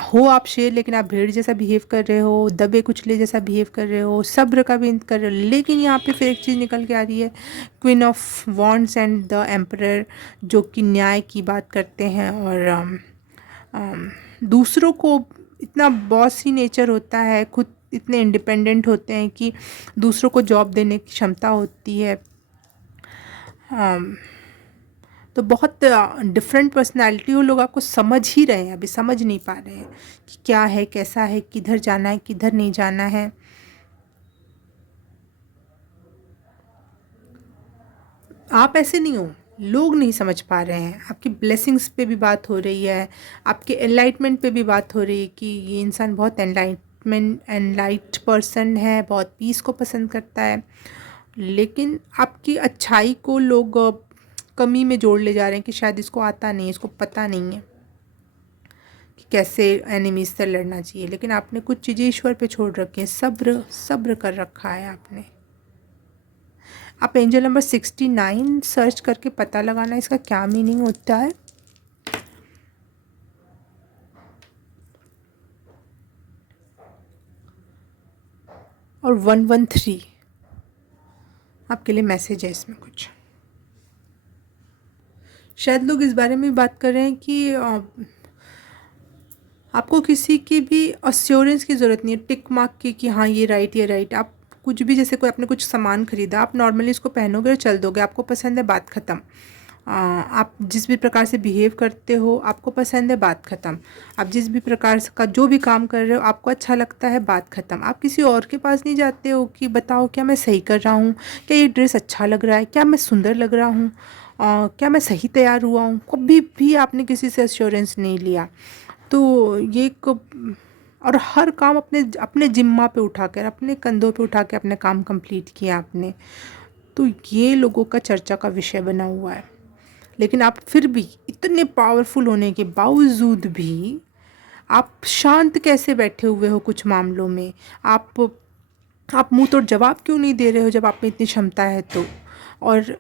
हो आप शेर लेकिन आप भेड़ जैसा बिहेव कर रहे हो, दबे कुचले जैसा बिहेव कर रहे हो, सब्र का भी इंत कर रहे हो। लेकिन यहाँ पे फिर एक चीज़ निकल के आ रही है, queen of wands and the emperor, जो कि न्याय की बात करते हैं और दूसरों को इतना बॉसी नेचर होता है, खुद इतने इंडिपेंडेंट होते हैं कि दूसरों को जॉब देने की क्षमता होती है। तो बहुत डिफरेंट पर्सनालिटी, वो लोग आपको समझ ही रहे हैं, अभी समझ नहीं पा रहे हैं कि क्या है, कैसा है, किधर जाना है, किधर नहीं जाना है। आप ऐसे नहीं हो, लोग नहीं समझ पा रहे हैं। आपकी ब्लेसिंग्स पे भी बात हो रही है, आपके एनलाइटमेंट पे भी बात हो रही है कि ये इंसान बहुत एनलाइट पर्सन है, बहुत पीस को पसंद करता है। लेकिन आपकी अच्छाई को लोग कमी में जोड़ ले जा रहे हैं कि शायद इसको आता नहीं है, इसको पता नहीं है कि कैसे एनिमीज से लड़ना चाहिए। लेकिन आपने कुछ चीज़ें ईश्वर पे छोड़ रखी हैं, सब्र सब्र कर रखा है आपने। आप एंजल नंबर 69 सर्च करके पता लगाना इसका क्या मीनिंग होता है। और 113 आपके लिए मैसेज है इसमें कुछ। शायद लोग इस बारे में बात कर रहे हैं कि आपको किसी की भी अश्योरेंस की ज़रूरत नहीं है, टिक मार्क की कि हाँ ये राइट ये राइट। आप कुछ भी, जैसे कोई आपने कुछ सामान खरीदा, आप नॉर्मली इसको पहनोगे और चल दोगे, आपको पसंद है, बात ख़त्म। आप जिस भी प्रकार से बिहेव करते हो, आपको पसंद है, बात ख़त्म। आप जिस भी प्रकार का जो भी काम कर रहे हो, आपको अच्छा लगता है, बात ख़त्म। आप किसी और के पास नहीं जाते हो कि बताओ क्या मैं सही कर रहा हूँ, क्या ये ड्रेस अच्छा लग रहा है, क्या मैं सुंदर लग रहा हूँ, क्या मैं सही तैयार हुआ हूँ। कभी भी आपने किसी से एश्योरेंस नहीं लिया। तो ये और हर काम अपने अपने जिम्मा पे उठाकर, अपने कंधों पे उठा के अपने काम कंप्लीट किया आपने। तो ये लोगों का चर्चा का विषय बना हुआ है। लेकिन आप फिर भी इतने पावरफुल होने के बावजूद भी आप शांत कैसे बैठे हुए हो कुछ मामलों में। आप मुंह तोड़ जवाब क्यों नहीं दे रहे हो जब आप में इतनी क्षमता है तो। और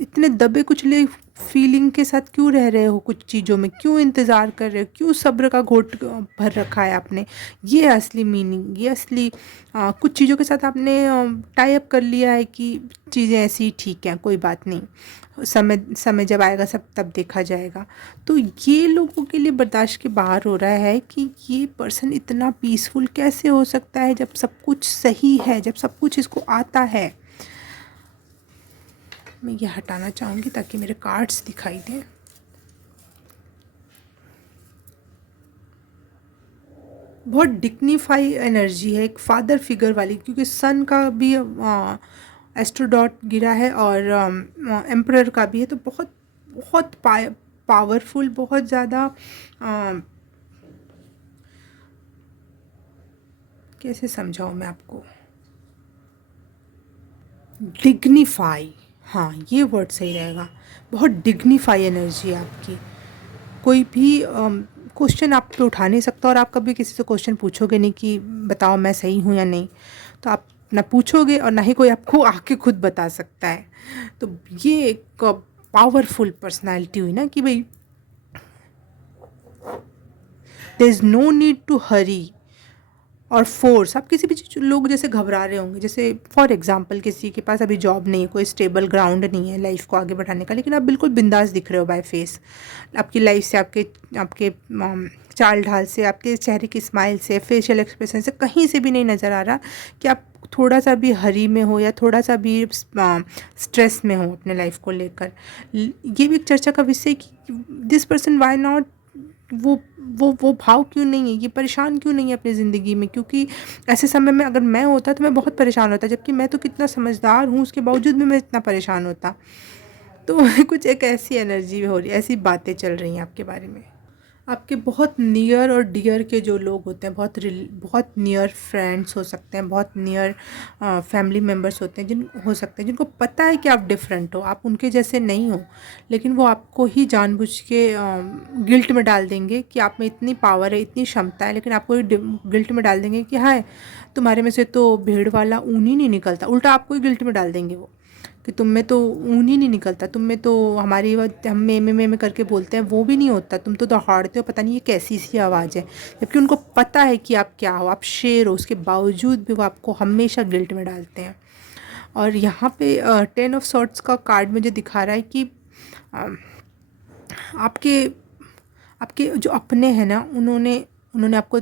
इतने दबे कुचले फीलिंग के साथ क्यों रह रहे हो कुछ चीज़ों में, क्यों इंतज़ार कर रहे हो, क्यों सब्र का घोट भर रखा है आपने। ये असली मीनिंग, ये असली कुछ चीज़ों के साथ आपने टाई अप कर लिया है कि चीज़ें ऐसी ठीक हैं, कोई बात नहीं, समय समय जब आएगा सब तब देखा जाएगा। तो ये लोगों के लिए बर्दाश्त के बाहर हो रहा है कि ये पर्सन इतना पीसफुल कैसे हो सकता है जब सब कुछ सही है, जब सब कुछ इसको आता है। मैं ये हटाना चाहूँगी ताकि मेरे कार्ड्स दिखाई दें। बहुत डिग्निफाई एनर्जी है, एक फादर फिगर वाली, क्योंकि सन का भी एस्ट्रोडॉट गिरा है और एम्परर का भी है। तो बहुत बहुत पावरफुल, बहुत ज़्यादा कैसे समझाऊँ मैं आपको, डिग्निफाई, हाँ ये वर्ड सही रहेगा। बहुत डिग्निफाई एनर्जी है आपकी। कोई भी क्वेश्चन आप पे उठा नहीं सकता, और आप कभी किसी से क्वेश्चन पूछोगे नहीं कि बताओ मैं सही हूँ या नहीं। तो आप ना पूछोगे और ना ही कोई आपको आके खुद बता सकता है। तो ये एक पावरफुल पर्सनालिटी हुई ना कि भाई there is no need to hurry और फोर्स। आप किसी भी लोग जैसे घबरा रहे होंगे, जैसे फॉर एग्जांपल किसी के पास अभी जॉब नहीं है, कोई स्टेबल ग्राउंड नहीं है लाइफ को आगे बढ़ाने का, लेकिन आप बिल्कुल बिंदास दिख रहे हो बाय फेस। आपकी लाइफ से, आपके आपके चाल ढाल से, आपके चेहरे की स्माइल से, फेशियल एक्सप्रेशन से कहीं से भी नहीं नज़र आ रहा कि आप थोड़ा सा भी हरी में हो या थोड़ा सा भी स्ट्रेस में हो अपने लाइफ को लेकर। ये भी एक चर्चा का विषय कि दिस पर्सन वाई नॉट, वो भाव क्यों नहीं है, ये परेशान क्यों नहीं है अपनी ज़िंदगी में। क्योंकि ऐसे समय में अगर मैं होता तो मैं बहुत परेशान होता, जबकि मैं तो कितना समझदार हूँ, उसके बावजूद भी मैं इतना परेशान होता। तो कुछ एक ऐसी एनर्जी हो रही, ऐसी बातें चल रही हैं आपके बारे में। आपके बहुत नियर और डियर के जो लोग होते हैं, बहुत नियर फ्रेंड्स हो सकते हैं, बहुत नियर फैमिली मेम्बर्स होते हैं, जिन हो सकते हैं जिनको पता है कि आप डिफरेंट हो, आप उनके जैसे नहीं हो, लेकिन वो आपको ही जानबूझ के गिल्ट में डाल देंगे कि आप में इतनी पावर है, इतनी क्षमता है, लेकिन आपको ही गिल्ट में डाल देंगे कि हाय, तुम्हारे में से तो भेड़ वाला ऊन ही नहीं निकलता। उल्टा आपको ही गिल्ट में डाल देंगे वो कि तुम में तो ऊन ही नहीं निकलता, तुम में तो हमारी हम में करके बोलते हैं वो भी नहीं होता, तुम तो दहाड़ते हो, पता नहीं ये कैसी सी आवाज़ है। जबकि उनको पता है कि आप क्या हो, आप शेर हो, उसके बावजूद भी वो आपको हमेशा गिल्ट में डालते हैं। और यहाँ पे 10 ऑफ सॉर्ट्स का कार्ड मुझे दिखा रहा है कि अ, आपके आपके जो अपने हैं ना, उन्होंने उन्होंने आपको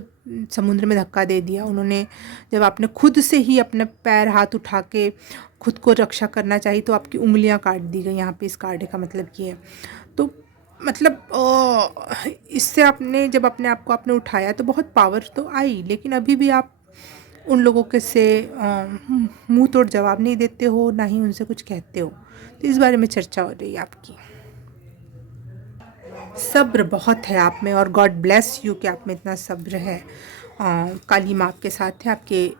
समुद्र में धक्का दे दिया। उन्होंने, जब आपने खुद से ही अपने पैर हाथ उठा के खुद को रक्षा करना चाहिए, तो आपकी उंगलियां काट दी गई। यहाँ पे इस कार्ड का मतलब ये है। तो मतलब इससे आपने जब अपने आप को आपने उठाया तो बहुत पावर तो आई, लेकिन अभी भी आप उन लोगों के से मुंह तोड़ जवाब नहीं देते हो, ना ही उनसे कुछ कहते हो। तो इस बारे में चर्चा हो रही है आपकी। सब्र बहुत है आप में, और गॉड ब्लेस यू कि आप में इतना सब्र है। काली माँ आपके साथ है, आपके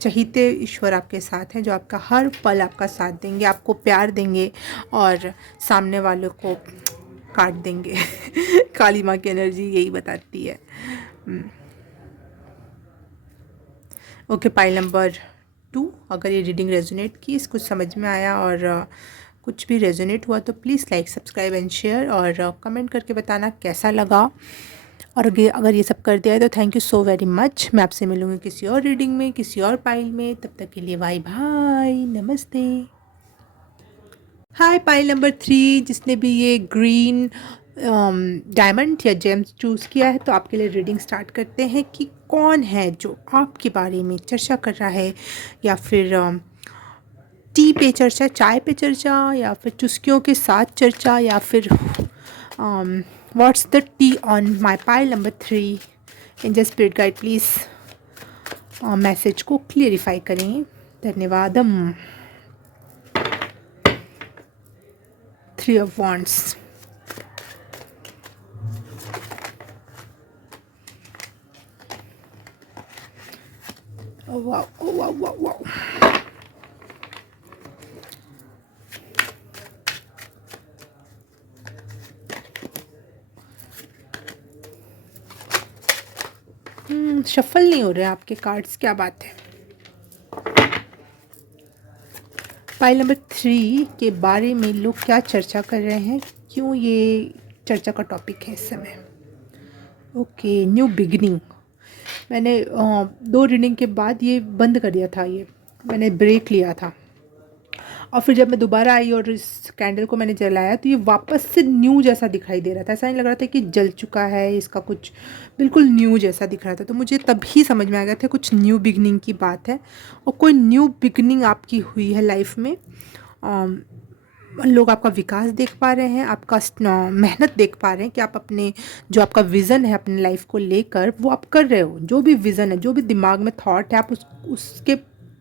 चहीते ईश्वर आपके साथ हैं, जो आपका हर पल आपका साथ देंगे, आपको प्यार देंगे और सामने वालों को काट देंगे। काली माँ की एनर्जी यही बताती है। ओके, पाइल नंबर 2, अगर ये रीडिंग रेजोनेट की, इसको समझ में आया और कुछ भी रेजोनेट हुआ तो please like, subscribe and share, और कमेंट करके बताना कैसा लगा। और अगर ये सब कर दिया है तो thank you so very much. मैं आपसे मिलूँगी किसी और रीडिंग में, किसी और पाइल में। तब तक के लिए बाय बाय, नमस्ते। हाय पाइल नंबर 3, जिसने भी ये ग्रीन डायमंड या जेम्स चूज़ किया है, तो आपके लिए रीडिंग स्टार्ट करते हैं कि कौन है जो आपके बारे में चर्चा कर रहा है, या फिर टी पे चर्चा, चाय पे चर्चा, या फिर चुस्कियों के साथ चर्चा, या फिर what's the tea on my pile number 3। Angel spirit guide please message को क्लियरिफाई करें। धन्यवादम। 3 of wands, wow wow wow wow. Shuffle नहीं हो रहे आपके कार्ड्स, क्या बात है। पाइल नंबर 3 के बारे में लोग क्या चर्चा कर रहे हैं, क्यों ये चर्चा का टॉपिक है इस समय। Okay, new beginning. मैंने 2 रीडिंग के बाद ये बंद कर दिया था, ये मैंने ब्रेक लिया था, और फिर जब मैं दोबारा आई और इस कैंडल को मैंने जलाया तो ये वापस से न्यू जैसा दिखाई दे रहा था। ऐसा नहीं लग रहा था कि जल चुका है, इसका कुछ बिल्कुल न्यू जैसा दिख रहा था। तो मुझे तभी समझ में आ गया था कुछ न्यू बिगनिंग की बात है, और कोई न्यू बिगनिंग आपकी हुई है लाइफ में। लोग आपका विकास देख पा रहे हैं, आपका मेहनत देख पा रहे हैं कि आप अपने जो आपका विज़न है अपने लाइफ को लेकर, वो आप कर रहे हो। जो भी विज़न है, जो भी दिमाग में थॉट है, आप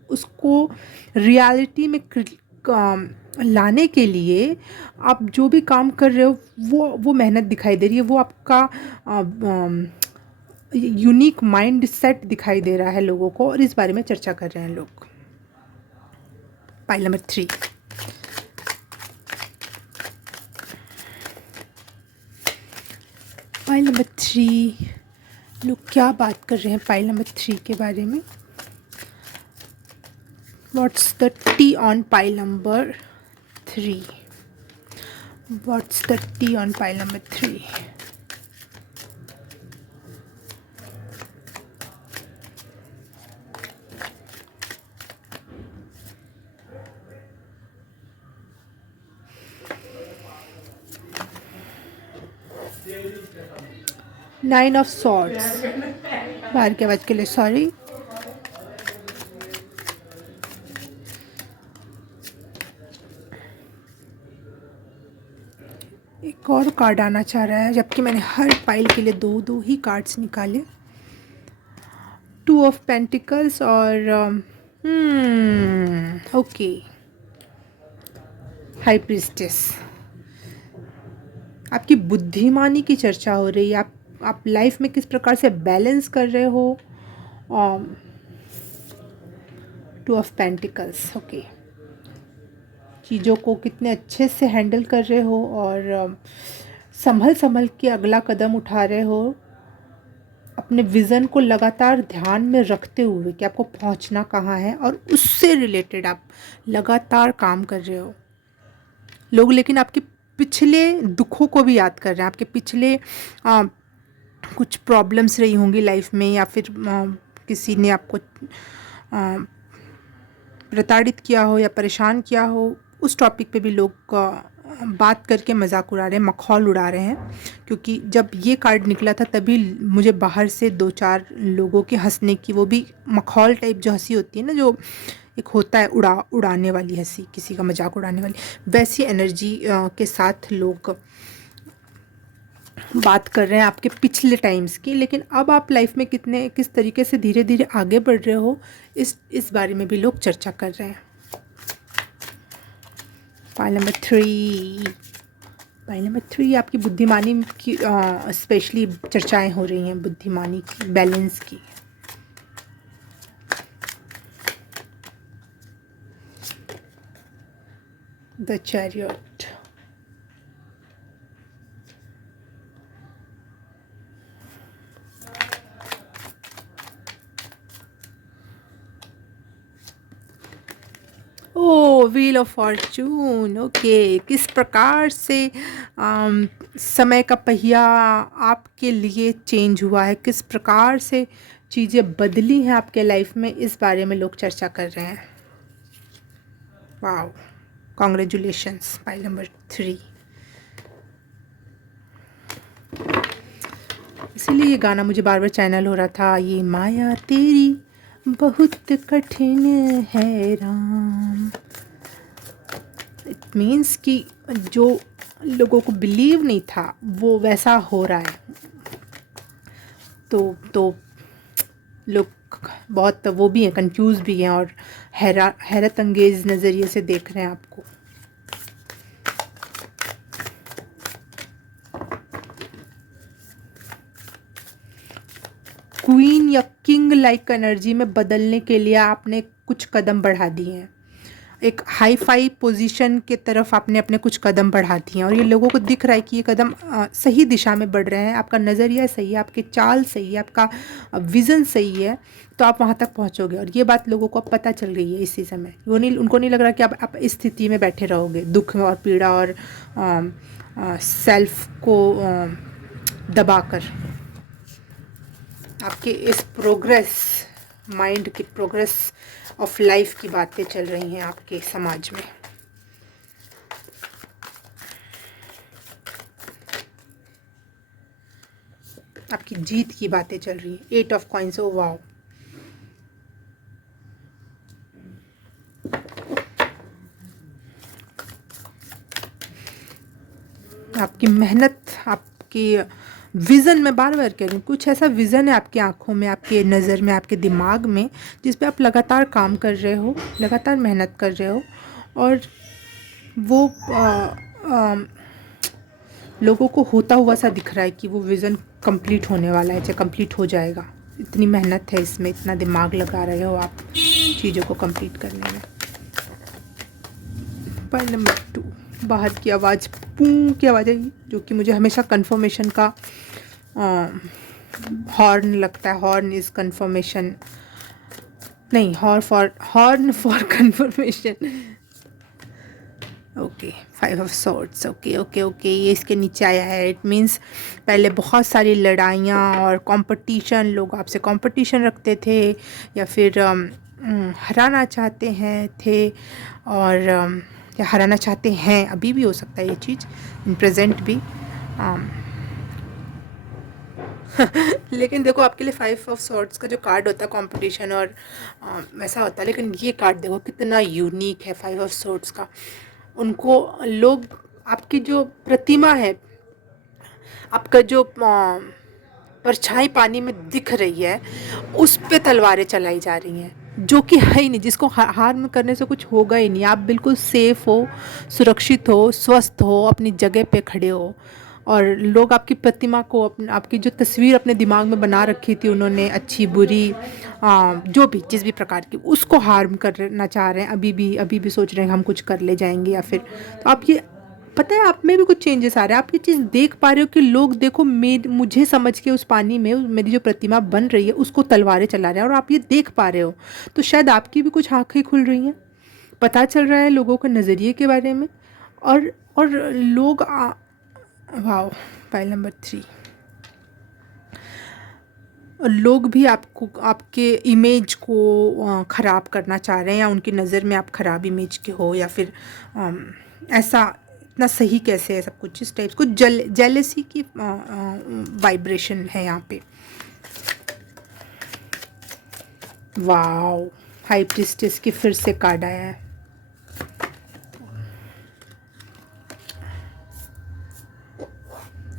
उसको रियलिटी में लाने के लिए आप जो भी काम कर रहे हो, वो मेहनत दिखाई दे रही है। वो आपका यूनिक माइंड सेट दिखाई दे रहा है लोगों को, और इस बारे में चर्चा कर रहे हैं लोग। पाइल नंबर 3, पाइल नंबर 3, लोग क्या बात कर रहे हैं पाइल नंबर 3 के बारे में। What's the tea on pile number 3? What's the tea on pile number 3? Nine of Swords, बाहर की आवाज़ के लिए सॉरी। एक और कार्ड आना चाह रहा है, जबकि मैंने हर पाइल के लिए 2 ही कार्ड्स निकाले। 2 ऑफ पेंटिकल्स और ओके, हाई प्रीस्टेस। आपकी बुद्धिमानी की चर्चा हो रही है। आप आप लाइफ में किस प्रकार से बैलेंस कर रहे हो। टू ऑफ पेंटिकल्स, ओके, चीज़ों को कितने अच्छे से हैंडल कर रहे हो और संभल संभल के अगला कदम उठा रहे हो, अपने विज़न को लगातार ध्यान में रखते हुए कि आपको पहुंचना कहाँ है, और उससे रिलेटेड आप लगातार काम कर रहे हो। लोग लेकिन आपके पिछले दुखों को भी याद कर रहे हैं, आपके पिछले कुछ प्रॉब्लम्स रही होंगी लाइफ में, या फिर किसी ने आपको प्रताड़ित किया हो या परेशान किया हो, उस टॉपिक पे भी लोग बात करके मजाक उड़ा रहे हैं, मखौल उड़ा रहे हैं। क्योंकि जब ये कार्ड निकला था तभी मुझे बाहर से 2-4 लोगों के हंसने की, वो भी मखौल टाइप जो हंसी होती है ना, जो एक होता है उड़ाने वाली हंसी, किसी का मजाक उड़ाने वाली, वैसी एनर्जी के साथ लोग बात कर रहे हैं आपके पिछले टाइम्स की। लेकिन अब आप लाइफ में किस तरीके से धीरे धीरे आगे बढ़ रहे हो, इस बारे में भी लोग चर्चा कर रहे हैं। पाइल नंबर 3 आपकी बुद्धिमानी की स्पेशली चर्चाएं हो रही हैं, बुद्धिमानी की, बैलेंस की। The chariot, oh wheel of fortune, okay, किस प्रकार से समय का पहिया आपके लिए चेंज हुआ है, किस प्रकार से चीज़ें बदली हैं आपके लाइफ में, इस बारे में लोग चर्चा कर रहे हैं। Wow, congratulations, pile number 3। इसीलिए ये गाना मुझे बार बार चैनल हो रहा था, ये माया तेरी बहुत कठिन है राम। इट मीन्स कि जो लोगों को बिलीव नहीं था वो वैसा हो रहा है। तो लोग बहुत वो भी हैं, कंफ्यूज भी हैं, और हैरत अंगेज नज़रिए से देख रहे हैं आपको। क्वीन या किंग लाइक एनर्जी में बदलने के लिए आपने कुछ कदम बढ़ा दिए हैं, एक हाई फाई पोजीशन के तरफ आपने अपने कुछ कदम बढ़ा दिए हैं, और ये लोगों को दिख रहा है कि ये कदम सही दिशा में बढ़ रहे हैं। आपका नज़रिया सही है, आपकी चाल सही है, आपका विज़न सही है, तो आप वहाँ तक पहुँचोगे। और ये बात लोगों को पता चल रही है इसी समय। उनको नहीं लग रहा कि आप इस स्थिति में बैठे रहोगे, दुख और पीड़ा और सेल्फ को दबाकर। आपके इस प्रोग्रेस, माइंड की प्रोग्रेस ऑफ लाइफ की बातें चल रही हैं आपके समाज में। आपकी जीत की बातें चल रही हैं। 8 ऑफ कॉइंस, ओ वाओ, आपकी मेहनत, आपकी विज़न, मैं बार बार कह रही हूँ, कुछ ऐसा विज़न है आपकी आंखों में, आपके नज़र में, आपके दिमाग में, जिस पे आप लगातार काम कर रहे हो, लगातार मेहनत कर रहे हो, और वो लोगों को होता हुआ सा दिख रहा है कि वो विज़न कंप्लीट होने वाला है, चाहे कंप्लीट हो जाएगा। इतनी मेहनत है इसमें, इतना दिमाग लगा रहे हो आप चीज़ों को कंप्लीट करने में। पॉइंट नंबर 2, बाहर की आवाज़, पूं की आवाज़ आई, जो कि मुझे हमेशा कन्फर्मेशन का हॉर्न लगता है। हॉर्न इज़ कन्फर्मेशन, नहीं, horn for conformation. Okay, 5 of swords, okay, ये इसके नीचे आया है। इट मीन्स पहले बहुत सारी लड़ाइयाँ और कंपटीशन, लोग आपसे कंपटीशन रखते थे, या फिर हराना चाहते थे, और या हराना चाहते हैं, अभी भी हो सकता है ये चीज़, इन प्रेजेंट भी। लेकिन देखो, आपके लिए 5 ऑफ सॉर्ड्स का जो कार्ड होता है कंपटीशन और वैसा होता है, लेकिन ये कार्ड देखो कितना यूनिक है 5 ऑफ सॉर्ड्स का। उनको लोग, आपकी जो प्रतिमा है, आपका जो परछाई पानी में दिख रही है, उस पे तलवारें चलाई जा रही हैं, जो कि है ही नहीं, जिसको हार्म करने से कुछ होगा ही नहीं। आप बिल्कुल सेफ हो, सुरक्षित हो, स्वस्थ हो, अपनी जगह पे खड़े हो, और लोग आपकी प्रतिमा को आपकी जो तस्वीर अपने दिमाग में बना रखी थी उन्होंने, अच्छी बुरी जो भी जिस भी प्रकार की, उसको हार्म करना चाह रहे हैं, अभी भी सोच रहे हैं हम कुछ कर ले जाएंगे या फिर। तो आप ये पता है आप में भी कुछ चेंजेस आ रहे हैं, आप ये चीज़ देख पा रहे हो कि लोग देखो मुझे समझ के उस पानी में मेरी जो प्रतिमा बन रही है उसको तलवारें चला रहे हैं, और आप ये देख पा रहे हो, तो शायद आपकी भी कुछ आंखें खुल रही हैं, पता चल रहा है लोगों के नज़रिए के बारे में। और लोग वाओ, फाइल नंबर 3, लोग भी आपको आपके इमेज को ख़राब करना चाह रहे हैं, या उनकी नज़र में आप ख़राब इमेज के हो, या फिर ऐसा इतना सही कैसे है सब कुछ, इस टाइप को जेलेसी की वाइब्रेशन है यहाँ पे। वाओ, हाई प्रीस्टेस की फिर से कार्ड आया है।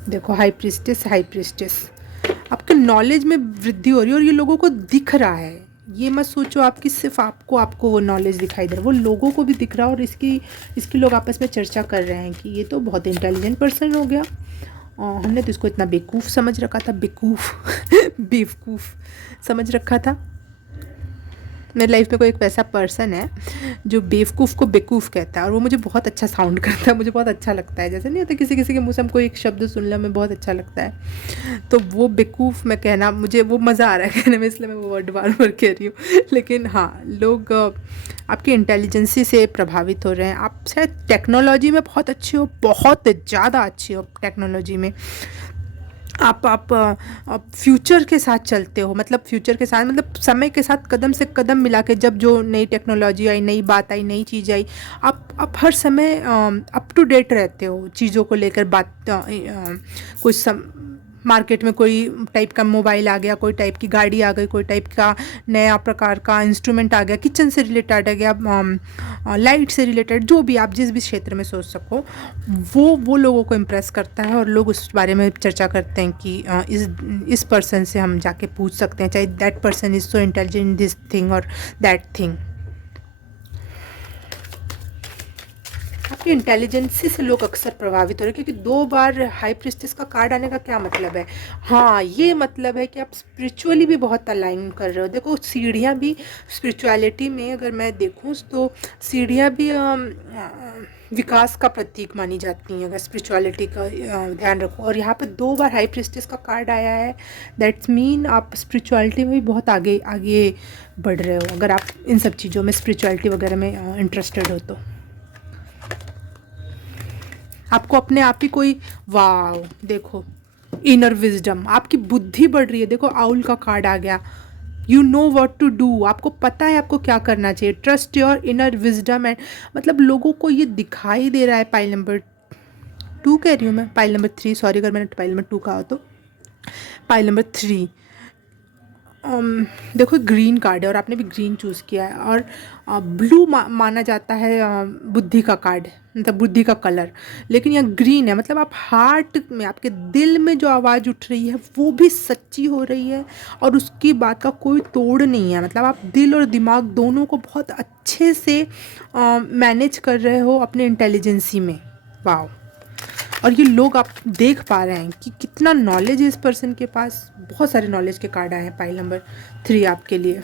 देखो हाई प्रीस्टेस आपके नॉलेज में वृद्धि हो रही है, और ये लोगों को दिख रहा है। ये मत सोचो आपकी सिर्फ आपको वो नॉलेज दिखाई दे रहा है, वो लोगों को भी दिख रहा है, और इसकी लोग आपस में चर्चा कर रहे हैं कि ये तो बहुत इंटेलिजेंट पर्सन हो गया, हमने तो इसको इतना बेवकूफ़ समझ रखा था, बेवकूफ़ समझ रखा था। मेरी लाइफ में कोई एक ऐसा पर्सन है जो बेवकूफ़ को बेवकूफ़ कहता है, और वो मुझे बहुत अच्छा साउंड करता है, मुझे बहुत अच्छा लगता है। जैसे नहीं होता किसी किसी के मुँह से हमको एक शब्द सुनने में बहुत अच्छा लगता है, तो वो बेवकूफ़ मैं कहना, मुझे वो मज़ा आ रहा है कहने में, इसलिए मैं वो वर्ड बार बार कह रही हूँ। लेकिन हाँ, लोग आपकी इंटेलिजेंसी से प्रभावित हो रहे हैं। आप शायद टेक्नोलॉजी में बहुत अच्छे हो, बहुत ज़्यादा अच्छे हो टेक्नोलॉजी में। आप फ्यूचर के साथ चलते हो, मतलब फ्यूचर के साथ मतलब समय के साथ कदम से कदम मिला के, जब जो नई टेक्नोलॉजी आई, नई बात आई, नई चीज़ आई, आप हर समय अप टू डेट रहते हो चीज़ों को लेकर। कुछ मार्केट में कोई टाइप का मोबाइल आ गया, कोई टाइप की गाड़ी आ गई, कोई टाइप का नया प्रकार का इंस्ट्रूमेंट आ गया, किचन से रिलेटेड आ गया, लाइट से रिलेटेड, जो भी आप जिस भी क्षेत्र में सोच सको, वो लोगों को इम्प्रेस करता है, और लोग उस बारे में चर्चा करते हैं कि इस पर्सन से हम जाके पूछ सकते हैं, चाहे that person is so intelligent this thing और दैट थिंग। आपकी इंटेलिजेंसी से लोग अक्सर प्रभावित हो रहे हैं, क्योंकि 2 बार हाई प्रीस्टेस का कार्ड आने का क्या मतलब है? हाँ, ये मतलब है कि आप स्पिरिचुअली भी बहुत अलाइन कर रहे हो। देखो सीढ़ियाँ भी स्पिरिचुअलिटी में अगर मैं देखूँ तो सीढ़ियाँ भी विकास का प्रतीक मानी जाती हैं, अगर स्पिरिचुअलिटी का ध्यान रखो। और यहाँ पे 2 बार हाई प्रीस्टेस का कार्ड आया है, दैट्स मीन आप स्पिरिचुअलिटी में भी बहुत आगे आगे बढ़ रहे हो, अगर आप इन सब चीज़ों में स्पिरिचुअलिटी वगैरह में इंटरेस्टेड हो तो। आपको अपने आप ही कोई, वाव देखो, इनर विजडम, आपकी बुद्धि बढ़ रही है। देखो आउल का कार्ड आ गया, you know what to do, आपको पता है आपको क्या करना चाहिए। Trust your inner wisdom and, मतलब लोगों को ये दिखाई दे रहा है। पाइल नंबर 2 कह रही हूँ मैं, पाइल नंबर 3 सॉरी, अगर मैंने पाइल नंबर 2 कहा तो। पाइल नंबर 3 देखो ग्रीन कार्ड है, और आपने भी ग्रीन चूज़ किया है, और ब्लू माना जाता है बुद्धि का कार्ड, मतलब बुद्धि का कलर, लेकिन यह ग्रीन है, मतलब आप हार्ट में, आपके दिल में जो आवाज़ उठ रही है वो भी सच्ची हो रही है, और उसकी बात का कोई तोड़ नहीं है। मतलब आप दिल और दिमाग दोनों को बहुत अच्छे से मैनेज कर रहे हो अपने इंटेलिजेंसी में। वाह, और ये लोग आप देख पा रहे हैं कि कितना नॉलेज है इस पर्सन के पास। बहुत सारे नॉलेज के कार्ड आए हैं पाइल नंबर 3 आपके लिए।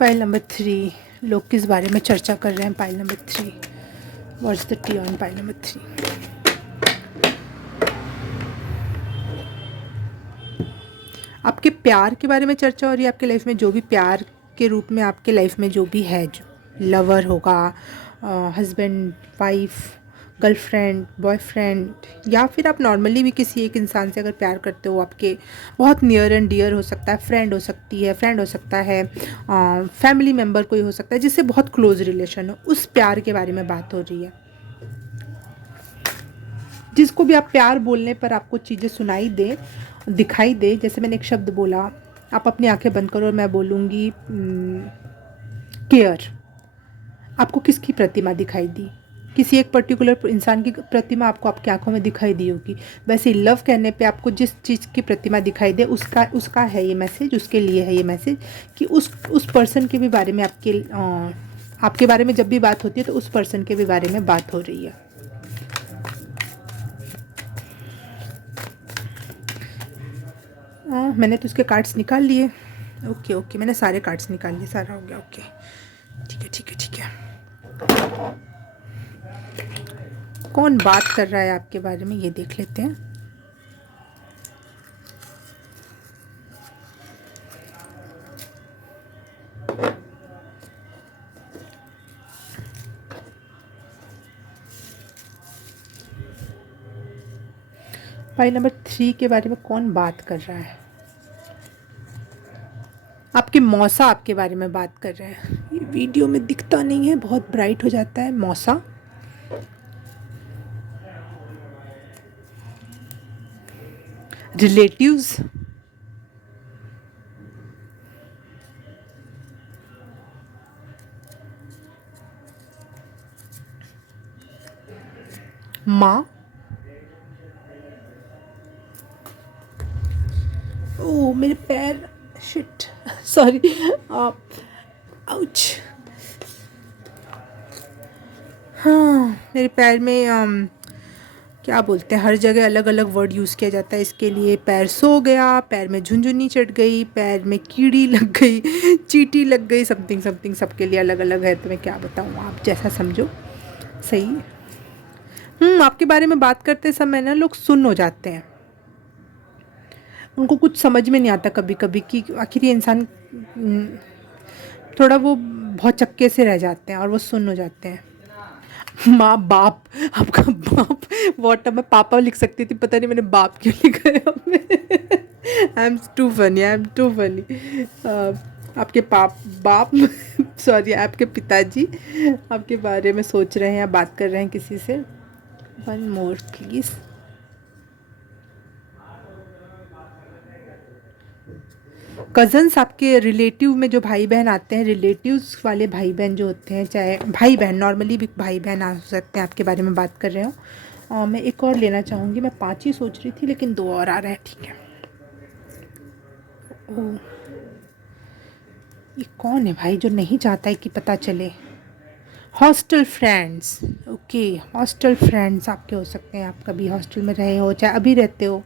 पाइल नंबर 3, लोग किस बारे में चर्चा कर रहे हैं? Pile number 3, what's the tea on pile number 3? आपके प्यार के बारे में चर्चा हो रही है। आपके लाइफ में जो भी प्यार के रूप में आपके लाइफ में जो भी है, जो लवर होगा, हस्बैंड, वाइफ, गर्लफ्रेंड, बॉयफ्रेंड, या फिर आप नॉर्मली भी किसी एक इंसान से अगर प्यार करते हो, आपके बहुत नियर एंड डियर हो सकता है, फ्रेंड हो सकता है, फैमिली मेम्बर कोई हो सकता है जिससे बहुत क्लोज रिलेशन हो, उस प्यार के बारे में बात हो रही है। जिसको भी आप प्यार बोलने पर आपको चीज़ें सुनाई दे, दिखाई दे, जैसे मैंने एक शब्द बोला, आप अपनी आंखें बंद करो और मैं बोलूँगी केयर। आपको किसकी प्रतिमा दिखाई दी? किसी एक पर्टिकुलर इंसान की प्रतिमा आपको आपकी आंखों में दिखाई दी होगी। वैसे ही लव कहने पे आपको जिस चीज़ की प्रतिमा दिखाई दे उसका है ये मैसेज, उसके लिए है ये मैसेज कि उस पर्सन के भी बारे में आपके आपके बारे में जब भी बात होती है तो उस पर्सन के भी बारे में बात हो रही है। मैंने तो उसके कार्ड्स निकाल लिए। ओके ओके, मैंने सारे कार्ड्स निकाल लिए, सारा हो गया। ओके ठीक है ठीक है ठीक है। कौन बात कर रहा है आपके बारे में ये देख लेते हैं। फाइल नंबर 3 के बारे में कौन बात कर रहा है? आपके मौसा आपके बारे में बात कर रहे हैं। ये वीडियो में दिखता नहीं है, बहुत ब्राइट हो जाता है। मौसा, रिलेटिव्स, माँ, ओ मेरे पैर, शिट सॉरी, आप, आउच। हाँ मेरे पैर में क्या बोलते हैं, हर जगह अलग अलग वर्ड यूज़ किया जाता है इसके लिए। पैर सो गया, पैर में झुनझुनी चढ़ गई, पैर में कीड़ी लग गई, चींटी लग गई, समथिंग समथिंग, सबके लिए अलग अलग है। तो मैं क्या बताऊँ, आप जैसा समझो सही है। आपके बारे में बात करते समय ना लोग सुन्न हो जाते हैं, उनको कुछ समझ में नहीं आता कभी कभी कि आखिर ये इंसान, थोड़ा वो बहुत चक्के से रह जाते हैं और वो सुन्न हो जाते हैं। माँ बाप, आपका बाप, वॉट मैं पापा लिख सकती थी, पता नहीं मैंने बाप क्यों लिखा है। I am to funny, I am to funny. आपके बाप सॉरी, आपके पिताजी आपके बारे में सोच रहे हैं या बात कर रहे हैं किसी से। One more please. कज़न्स, आपके रिलेटिव में जो भाई बहन आते हैं, रिलेटिव्स वाले भाई बहन जो होते हैं, चाहे भाई बहन, नॉर्मली भी भाई बहन आ सकते हैं, आपके बारे में बात कर रहे हो। मैं एक और लेना चाहूँगी, मैं 5 ही सोच रही थी लेकिन 2 और आ रहे हैं, ठीक है। ओह, ये कौन है भाई जो नहीं चाहता है कि पता चले? Hostel friends, okay, hostel friends आपके हो सकते हैं, आप कभी हॉस्टल में रहे हो चाहे अभी रहते हो,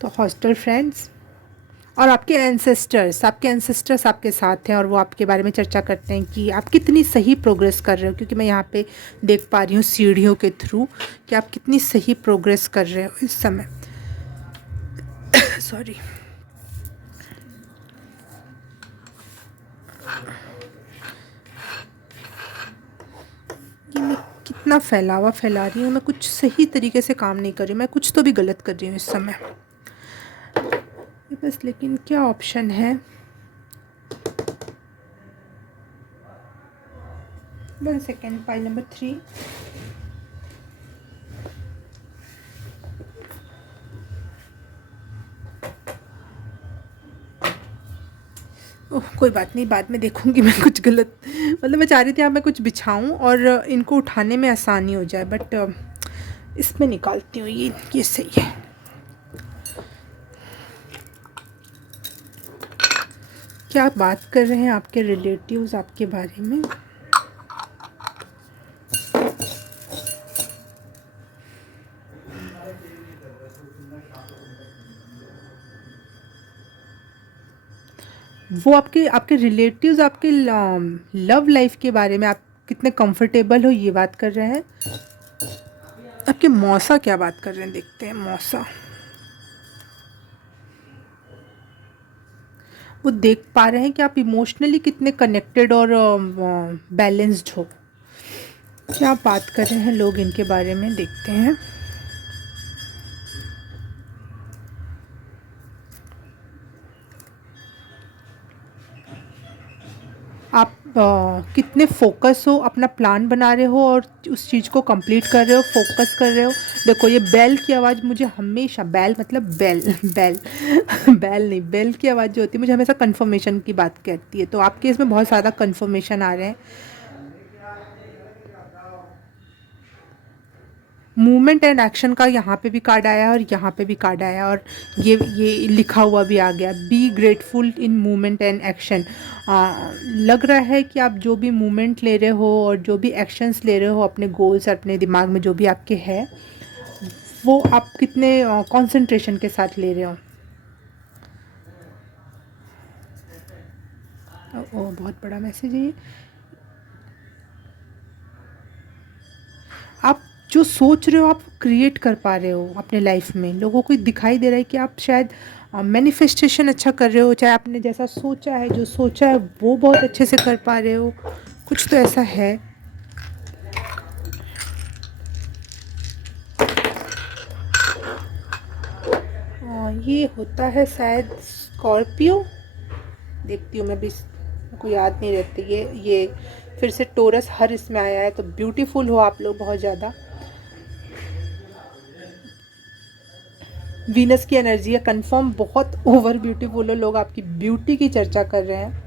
तो हॉस्टल फ्रेंड्स। और आपके एंसेस्टर्स आपके साथ हैं और वो आपके बारे में चर्चा करते हैं कि आप कितनी सही प्रोग्रेस कर रहे हो, क्योंकि मैं यहाँ पे देख पा रही हूँ सीढ़ियों के थ्रू कि आप कितनी सही प्रोग्रेस कर रहे हो इस समय। सॉरी। ये मैं कितना फैलावा फैला रही हूँ, मैं कुछ सही तरीके से काम नहीं कर रही, मैं कुछ तो भी गलत कर रही हूँ इस समय बस। लेकिन क्या ऑप्शन है? 1 सेकेंड, फाइल नंबर 3। ओह कोई बात नहीं, बाद में देखूंगी मैं कुछ गलत, मतलब मैं चाह रही थी आप मैं कुछ बिछाऊं और इनको उठाने में आसानी हो जाए, बट इसमें निकालती हूँ, ये सही है। क्या बात कर रहे हैं आपके रिलेटिव्स आपके बारे में? वो आपके आपके रिलेटिव्स आपके लव लाइफ के बारे में, आप कितने कंफर्टेबल हो ये बात कर रहे हैं। आपके मौसा क्या बात कर रहे हैं, देखते हैं मौसा। वो देख पा रहे हैं कि आप इमोशनली कितने कनेक्टेड और बैलेंस्ड हो। क्या बात कर रहे हैं लोग इनके बारे में, देखते हैं। आप कितने फोकस हो, अपना प्लान बना रहे हो और उस चीज़ को कंप्लीट कर रहे हो, फोकस कर रहे हो। देखो ये बेल की आवाज़ मुझे हमेशा, बेल मतलब बेल बेल बेल नहीं, बेल की आवाज़ जो होती है मुझे हमेशा कंफर्मेशन की बात कहती है। तो आपके इसमें बहुत ज़्यादा कंफर्मेशन आ रहे हैं। मूवमेंट एंड एक्शन का यहाँ पे भी कार्ड आया और यहाँ पे भी कार्ड आया, और ये लिखा हुआ भी आ गया, be grateful in movement and action. लग रहा है कि आप जो भी मूवमेंट ले रहे हो और जो भी एक्शंस ले रहे हो अपने गोल्स, अपने दिमाग में जो भी आपके है, वो आप कितने कंसंट्रेशन के साथ ले रहे हो। ओ, बहुत बड़ा मैसेज है ये। आप जो सोच रहे हो आप क्रिएट कर पा रहे हो अपने लाइफ में। लोगों को दिखाई दे रहा है कि आप शायद मैनिफेस्टेशन अच्छा कर रहे हो, चाहे आपने जैसा सोचा है, जो सोचा है वो बहुत अच्छे से कर पा रहे हो, कुछ तो ऐसा है। ये होता है शायद स्कॉर्पियो, देखती हूँ मैं भी, को याद नहीं रहती। ये फिर से टोरस हर इसमें आया है, तो ब्यूटीफुल हो आप लोग बहुत ज़्यादा। वीनस की एनर्जी है कंफर्म, बहुत ओवर ब्यूटीफुल हो, लोग आपकी ब्यूटी की चर्चा कर रहे हैं।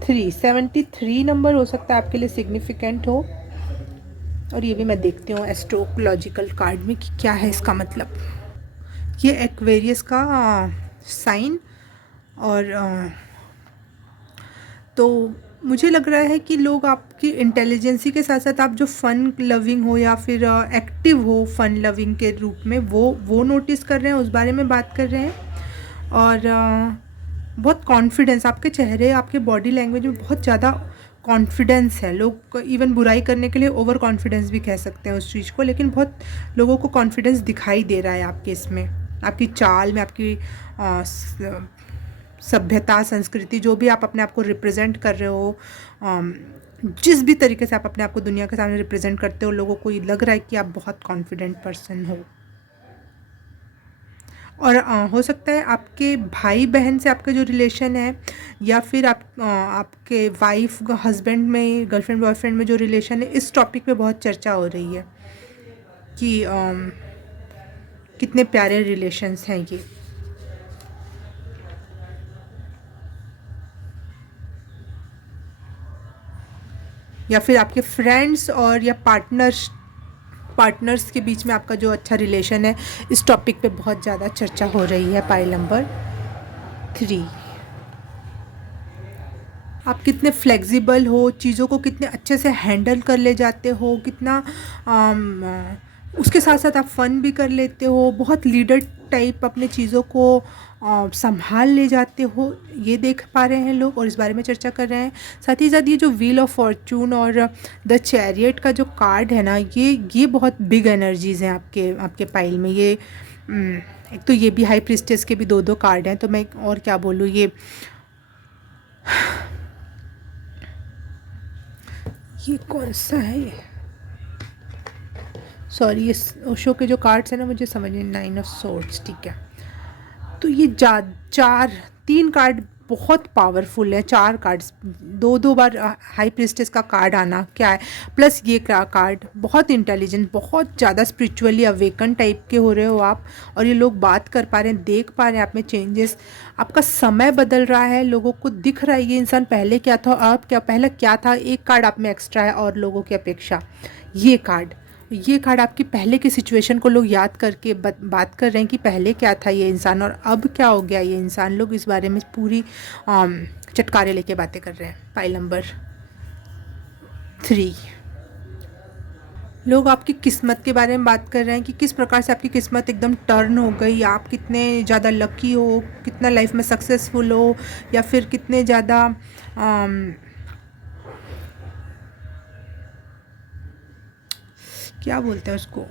73 नंबर हो सकता है आपके लिए सिग्निफिकेंट हो। और ये भी मैं देखती हूँ एस्ट्रोलॉजिकल कार्ड में कि क्या है इसका मतलब। ये एक्वेरियस का साइन, और तो मुझे लग रहा है कि लोग आपकी इंटेलिजेंसी के साथ साथ आप जो फ़न लविंग हो या फिर एक्टिव हो फ़न लविंग के रूप में, वो नोटिस कर रहे हैं, उस बारे में बात कर रहे हैं। और बहुत कॉन्फिडेंस आपके चेहरे, आपके बॉडी लैंग्वेज में बहुत ज़्यादा कॉन्फिडेंस है। लोग इवन बुराई करने के लिए ओवर कॉन्फिडेंस भी कह सकते हैं उस चीज़ को, लेकिन बहुत लोगों को कॉन्फिडेंस दिखाई दे रहा है आपके इसमें, आपकी चाल में, आपकी सभ्यता, संस्कृति, जो भी आप अपने आप को रिप्रेजेंट कर रहे हो, जिस भी तरीके से आप अपने आप को दुनिया के सामने रिप्रेजेंट करते हो, लोगों को ये लग रहा है कि आप बहुत कॉन्फिडेंट पर्सन हो। और हो सकता है आपके भाई बहन से आपका जो रिलेशन है, या फिर आपके वाइफ हस्बैंड में, गर्लफ्रेंड बॉयफ्रेंड में जो रिलेशन है, इस टॉपिक पे बहुत चर्चा हो रही है कि कितने प्यारे रिलेशंस हैं ये। या फिर आपके फ्रेंड्स और या पार्टनर्स के बीच में आपका जो अच्छा रिलेशन है, इस टॉपिक पे बहुत ज़्यादा चर्चा हो रही है। पाइल नंबर 3, आप कितने फ्लेक्सिबल हो, चीज़ों को कितने अच्छे से हैंडल कर ले जाते हो, कितना उसके साथ साथ आप फ़न भी कर लेते हो, बहुत लीडर टाइप अपने चीज़ों को संभाल ले जाते हो, ये देख पा रहे हैं लोग और इस बारे में चर्चा कर रहे हैं। साथ ही साथ ये जो व्हील ऑफ फॉर्चून और द चैरियट का जो कार्ड है ना, ये बहुत बिग एनर्जीज़ हैं आपके पाइल में। ये एक तो ये भी हाई प्रिस्टेस के भी दो कार्ड हैं, तो मैं और क्या बोलूँ, ये कौन सा है ये, सॉरी, ये ओशो के जो कार्ड्स हैं ना, मुझे समझ नहीं, 9 ऑफ सोर्ड्स, ठीक है। तो ये 3 कार्ड बहुत पावरफुल है, 4 कार्ड्स, दो बार हाई प्रिस्टेस का कार्ड आना क्या है, प्लस ये कार्ड बहुत इंटेलिजेंट, बहुत ज़्यादा स्पिरिचुअली अवेकन टाइप के हो रहे हो आप, और ये लोग बात कर पा रहे हैं, देख पा रहे हैं आप में चेंजेस, आपका समय बदल रहा है, लोगों को दिख रहा है ये इंसान पहले क्या था, अब क्या, पहले क्या था। एक कार्ड आप में एक्स्ट्रा है और लोगों की अपेक्षा, ये कार्ड आपकी पहले की सिचुएशन को लोग याद करके बात कर रहे हैं कि पहले क्या था ये इंसान और अब क्या हो गया ये इंसान। लोग इस बारे में पूरी चटकारे लेके बातें कर रहे हैं। पाइल नंबर 3, लोग आपकी किस्मत के बारे में बात कर रहे हैं कि किस प्रकार से आपकी किस्मत एकदम टर्न हो गई, आप कितने ज़्यादा लकी हो, कितना लाइफ में सक्सेसफुल हो, या फिर कितने ज़्यादा क्या बोलते हैं उसको,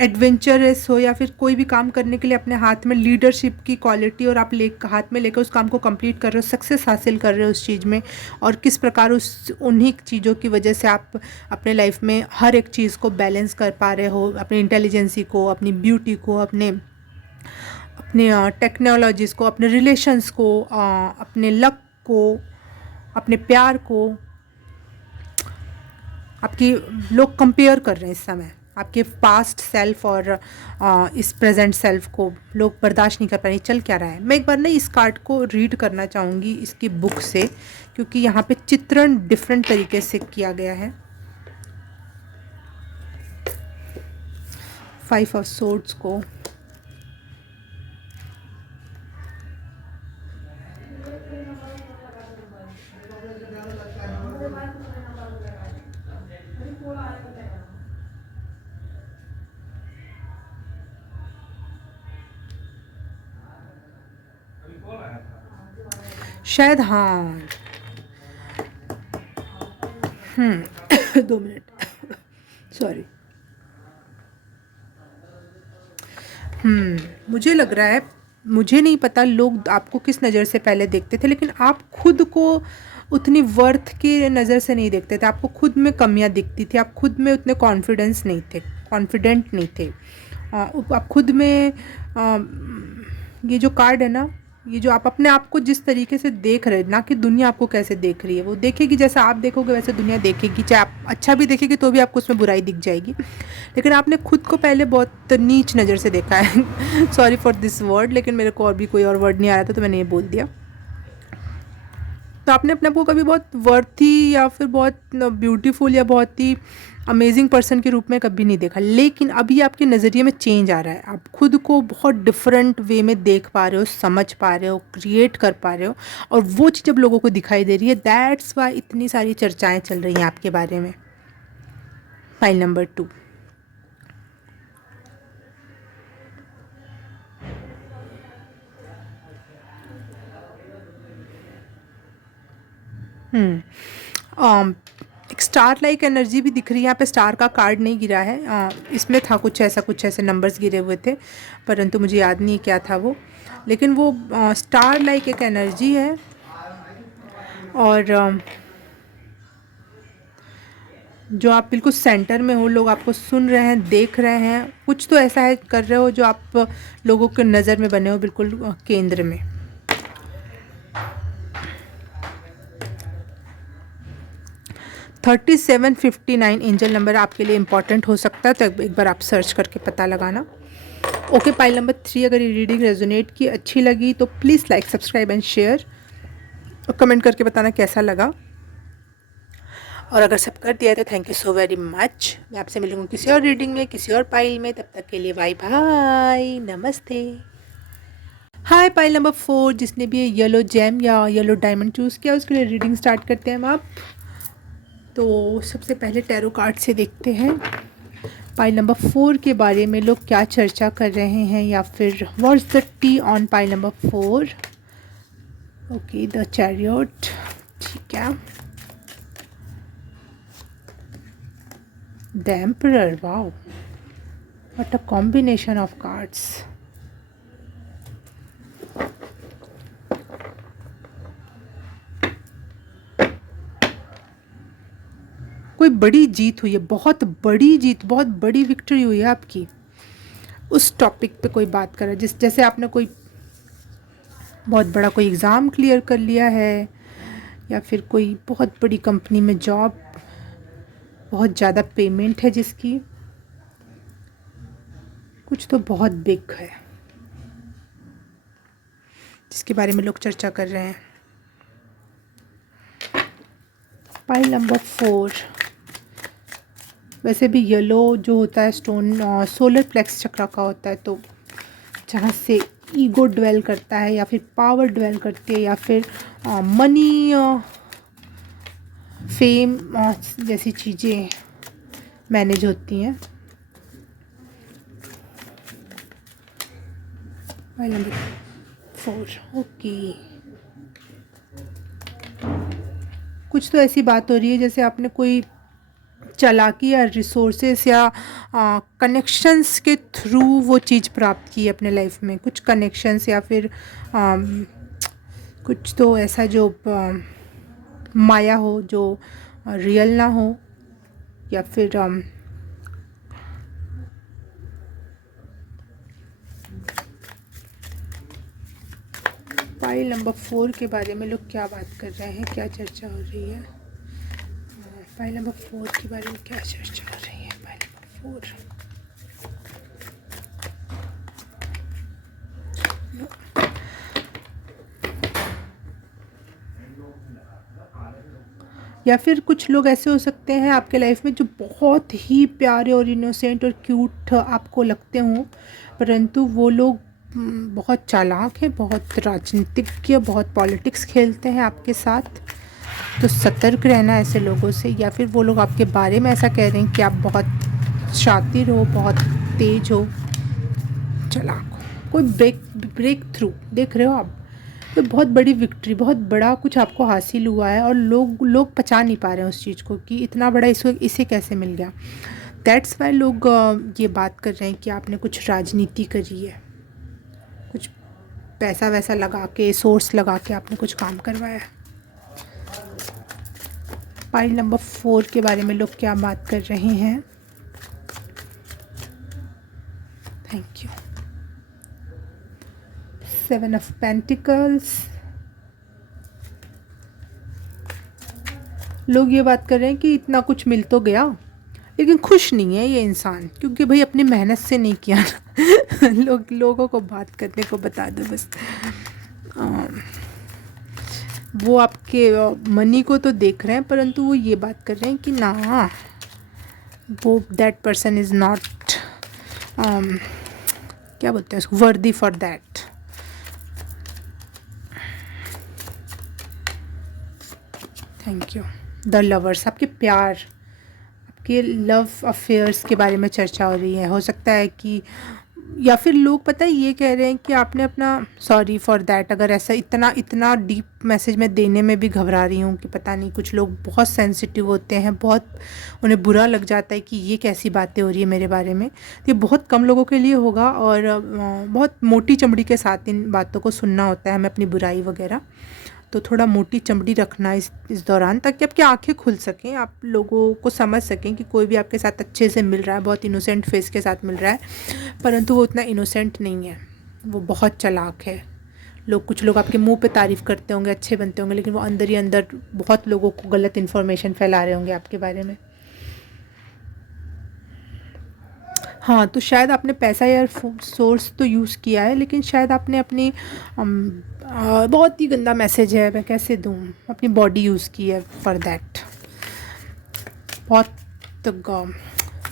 एडवेंचरस हो, या फिर कोई भी काम करने के लिए अपने हाथ में लीडरशिप की क्वालिटी और आप हाथ में लेकर उस काम को कंप्लीट कर रहे हो, सक्सेस हासिल कर रहे हो उस चीज़ में, और किस प्रकार उन्हीं चीज़ों की वजह से आप अपने लाइफ में हर एक चीज़ को बैलेंस कर पा रहे हो, अपनी इंटेलिजेंसी को, अपनी ब्यूटी को, अपने टेक्नोलॉजीज़ को, अपने रिलेशंस को, अपने लक को, अपने प्यार को, आपकी लोग कंपेयर कर रहे हैं इस समय, आपके पास्ट सेल्फ और इस प्रेजेंट सेल्फ को लोग बर्दाश्त नहीं कर पा रहे। चल क्या रहा है, मैं एक बार ना इस कार्ड को रीड करना चाहूँगी इसकी बुक से, क्योंकि यहाँ पे चित्रण डिफरेंट तरीके से किया गया है। 5 ऑफ सोर्ड्स को। शायद हाँ 2 मिनट सॉरी। मुझे लग रहा है, मुझे नहीं पता लोग आपको किस नज़र से पहले देखते थे, लेकिन आप खुद को उतनी वर्थ की नज़र से नहीं देखते थे। आपको खुद में कमियां दिखती थी, आप खुद में उतने कॉन्फिडेंट नहीं थे। आप खुद में ये जो कार्ड है ना, ये जो आप अपने आप को जिस तरीके से देख रहे हैं ना, कि दुनिया आपको कैसे देख रही है, वो देखेगी जैसा आप देखोगे वैसे दुनिया देखेगी। चाहे आप अच्छा भी देखेगी तो भी आपको उसमें बुराई दिख जाएगी, लेकिन आपने खुद को पहले बहुत नीच नज़र से देखा है। सॉरी फॉर दिस वर्ड, लेकिन मेरे को और भी कोई और वर्ड नहीं आ रहा था तो मैंने ये बोल दिया। तो आपने अपने आप को कभी बहुत वर्थी या फिर बहुत ब्यूटीफुल या बहुत ही अमेजिंग पर्सन के रूप में कभी नहीं देखा, लेकिन अभी आपके नज़रिए में चेंज आ रहा है। आप खुद को बहुत डिफरेंट वे में देख पा रहे हो, समझ पा रहे हो, क्रिएट कर पा रहे हो, और वो चीज़ जब लोगों को दिखाई दे रही है, दैट्स वाई इतनी सारी चर्चाएं चल रही हैं आपके बारे में। File number 2। एक स्टार लाइक एनर्जी भी दिख रही है यहाँ पे। स्टार का कार्ड नहीं गिरा है, इसमें था कुछ ऐसे नंबर्स गिरे हुए थे, परंतु मुझे याद नहीं क्या था वो, लेकिन वो स्टार लाइक एक एनर्जी है। और जो आप बिल्कुल सेंटर में हो, लोग आपको सुन रहे हैं, देख रहे हैं, कुछ तो ऐसा है कर रहे हो जो आप लोगों के नज़र में बने हो, बिल्कुल केंद्र में। 3759 एंजल नंबर आपके लिए इम्पॉर्टेंट हो सकता है, तो एक बार आप सर्च करके पता लगाना। ओके, पाइल नंबर 3, अगर ये रीडिंग रेजोनेट की, अच्छी लगी तो please like, subscribe and share, और कमेंट करके बताना कैसा लगा। और अगर सब कर दिया है तो thank you so very much. मैं आपसे मिलूँगी किसी और रीडिंग में, किसी और पाइल में। तब तक के लिए बाय बाय, नमस्ते। हाय पाइल नंबर 4, जिसने भी ये येलो जेम या येलो डायमंड चूज़ किया उसके लिए रीडिंग स्टार्ट करते हैं हम आप। तो सबसे पहले टैरो कार्ड से देखते हैं पाइल नंबर 4 के बारे में लोग क्या चर्चा कर रहे हैं, या फिर what's the tea on pile number 4। Okay, the chariot, ठीक है। The emperor, wow, what a combination of cards. कोई बड़ी जीत हुई है, बहुत बड़ी जीत, बहुत बड़ी विक्ट्री हुई है आपकी। उस टॉपिक पे कोई बात कर रहा है, जैसे आपने कोई बहुत बड़ा कोई एग्ज़ाम क्लियर कर लिया है, या फिर कोई बहुत बड़ी कंपनी में जॉब, बहुत ज़्यादा पेमेंट है जिसकी, कुछ तो बहुत बिग है जिसके बारे में लोग चर्चा कर रहे हैं। पाइल नंबर 4, वैसे भी येलो जो होता है स्टोन सोलर प्लेक्स चक्र का होता है, तो जहाँ से ईगो ड्वेल करता है, या फिर पावर ड्वेल करती है, या फिर मनी, फेम जैसी चीज़ें मैनेज होती हैं। पाइल नंबर 4, ओके, कुछ तो ऐसी बात हो रही है जैसे आपने कोई चालाकी या रिसोर्सेस या कनेक्शंस के थ्रू वो चीज़ प्राप्त की है अपने लाइफ में। कुछ कनेक्शंस या फिर कुछ तो ऐसा जो माया हो, जो रियल ना हो, या फिर पाइल नंबर 4 के बारे में लोग क्या बात कर रहे हैं, क्या चर्चा हो रही है। पाइल नंबर 4 के बारे में क्या चर्चा हो रही है। पाइल नंबर 4, या फिर कुछ लोग ऐसे हो सकते हैं आपके लाइफ में जो बहुत ही प्यारे और इनोसेंट और क्यूट आपको लगते हों, परंतु वो लोग बहुत चालाक हैं, बहुत राजनीतिज्ञ, बहुत पॉलिटिक्स खेलते हैं आपके साथ। तो सतर्क रहना ऐसे लोगों से। या फिर वो लोग आपके बारे में ऐसा कह रहे हैं कि आप बहुत शातिर हो, बहुत तेज हो, चालाक हो, कोई ब्रेक थ्रू देख रहे हो आप, तो बहुत बड़ी विक्ट्री, बहुत बड़ा कुछ आपको हासिल हुआ है और लोग पचा नहीं पा रहे हैं उस चीज़ को कि इतना बड़ा इसे कैसे मिल गया। दैट्स वाई लोग ये बात कर रहे हैं कि आपने कुछ राजनीति करी है, कुछ पैसा वैसा लगा के, सोर्स लगा के आपने कुछ काम करवाया है। पाइल नंबर 4 के बारे में लोग क्या बात कर रहे हैं। Thank you. 7 of pentacles. लोग ये बात कर रहे हैं कि इतना कुछ मिल तो गया, लेकिन खुश नहीं है ये इंसान, क्योंकि भाई अपनी मेहनत से नहीं किया ना। लोगों को बात करने को बता दो बस। वो आपके मनी को तो देख रहे हैं, परंतु वो ये बात कर रहे हैं कि ना, वो दैट पर्सन इज़ नॉट, क्या बोलते हैं उसको, वर्दी for that. Thank you. The lovers, आपके प्यार, आपके लव अफेयर्स के बारे में चर्चा हो रही है। हो सकता है कि, या फिर लोग पता है ये कह रहे हैं कि आपने अपना, सॉरी फॉर दैट, अगर ऐसा इतना डीप मैसेज मैं देने में भी घबरा रही हूँ कि पता नहीं, कुछ लोग बहुत सेंसिटिव होते हैं, बहुत उन्हें बुरा लग जाता है कि ये कैसी बातें हो रही है मेरे बारे में। तो ये बहुत कम लोगों के लिए होगा और बहुत मोटी चमड़ी के साथ इन बातों को सुनना होता है हमें, अपनी बुराई वगैरह। तो थोड़ा मोटी चमड़ी रखना इस दौरान, ताकि आपकी आंखें खुल सकें, आप लोगों को समझ सकें कि कोई भी आपके साथ अच्छे से मिल रहा है, बहुत इनोसेंट फेस के साथ मिल रहा है, परंतु वो उतना इनोसेंट नहीं है, वो बहुत चालाक है। कुछ लोग आपके मुंह पे तारीफ़ करते होंगे, अच्छे बनते होंगे, लेकिन वो अंदर ही अंदर बहुत लोगों को गलत इन्फॉर्मेशन फैला रहे होंगे आपके बारे में। हाँ, तो शायद आपने पैसा या सोर्स तो यूज़ किया है, लेकिन शायद आपने अपनी बहुत ही गंदा मैसेज है, मैं कैसे दूँ, अपनी बॉडी यूज़ की है फॉर दैट। बहुत तो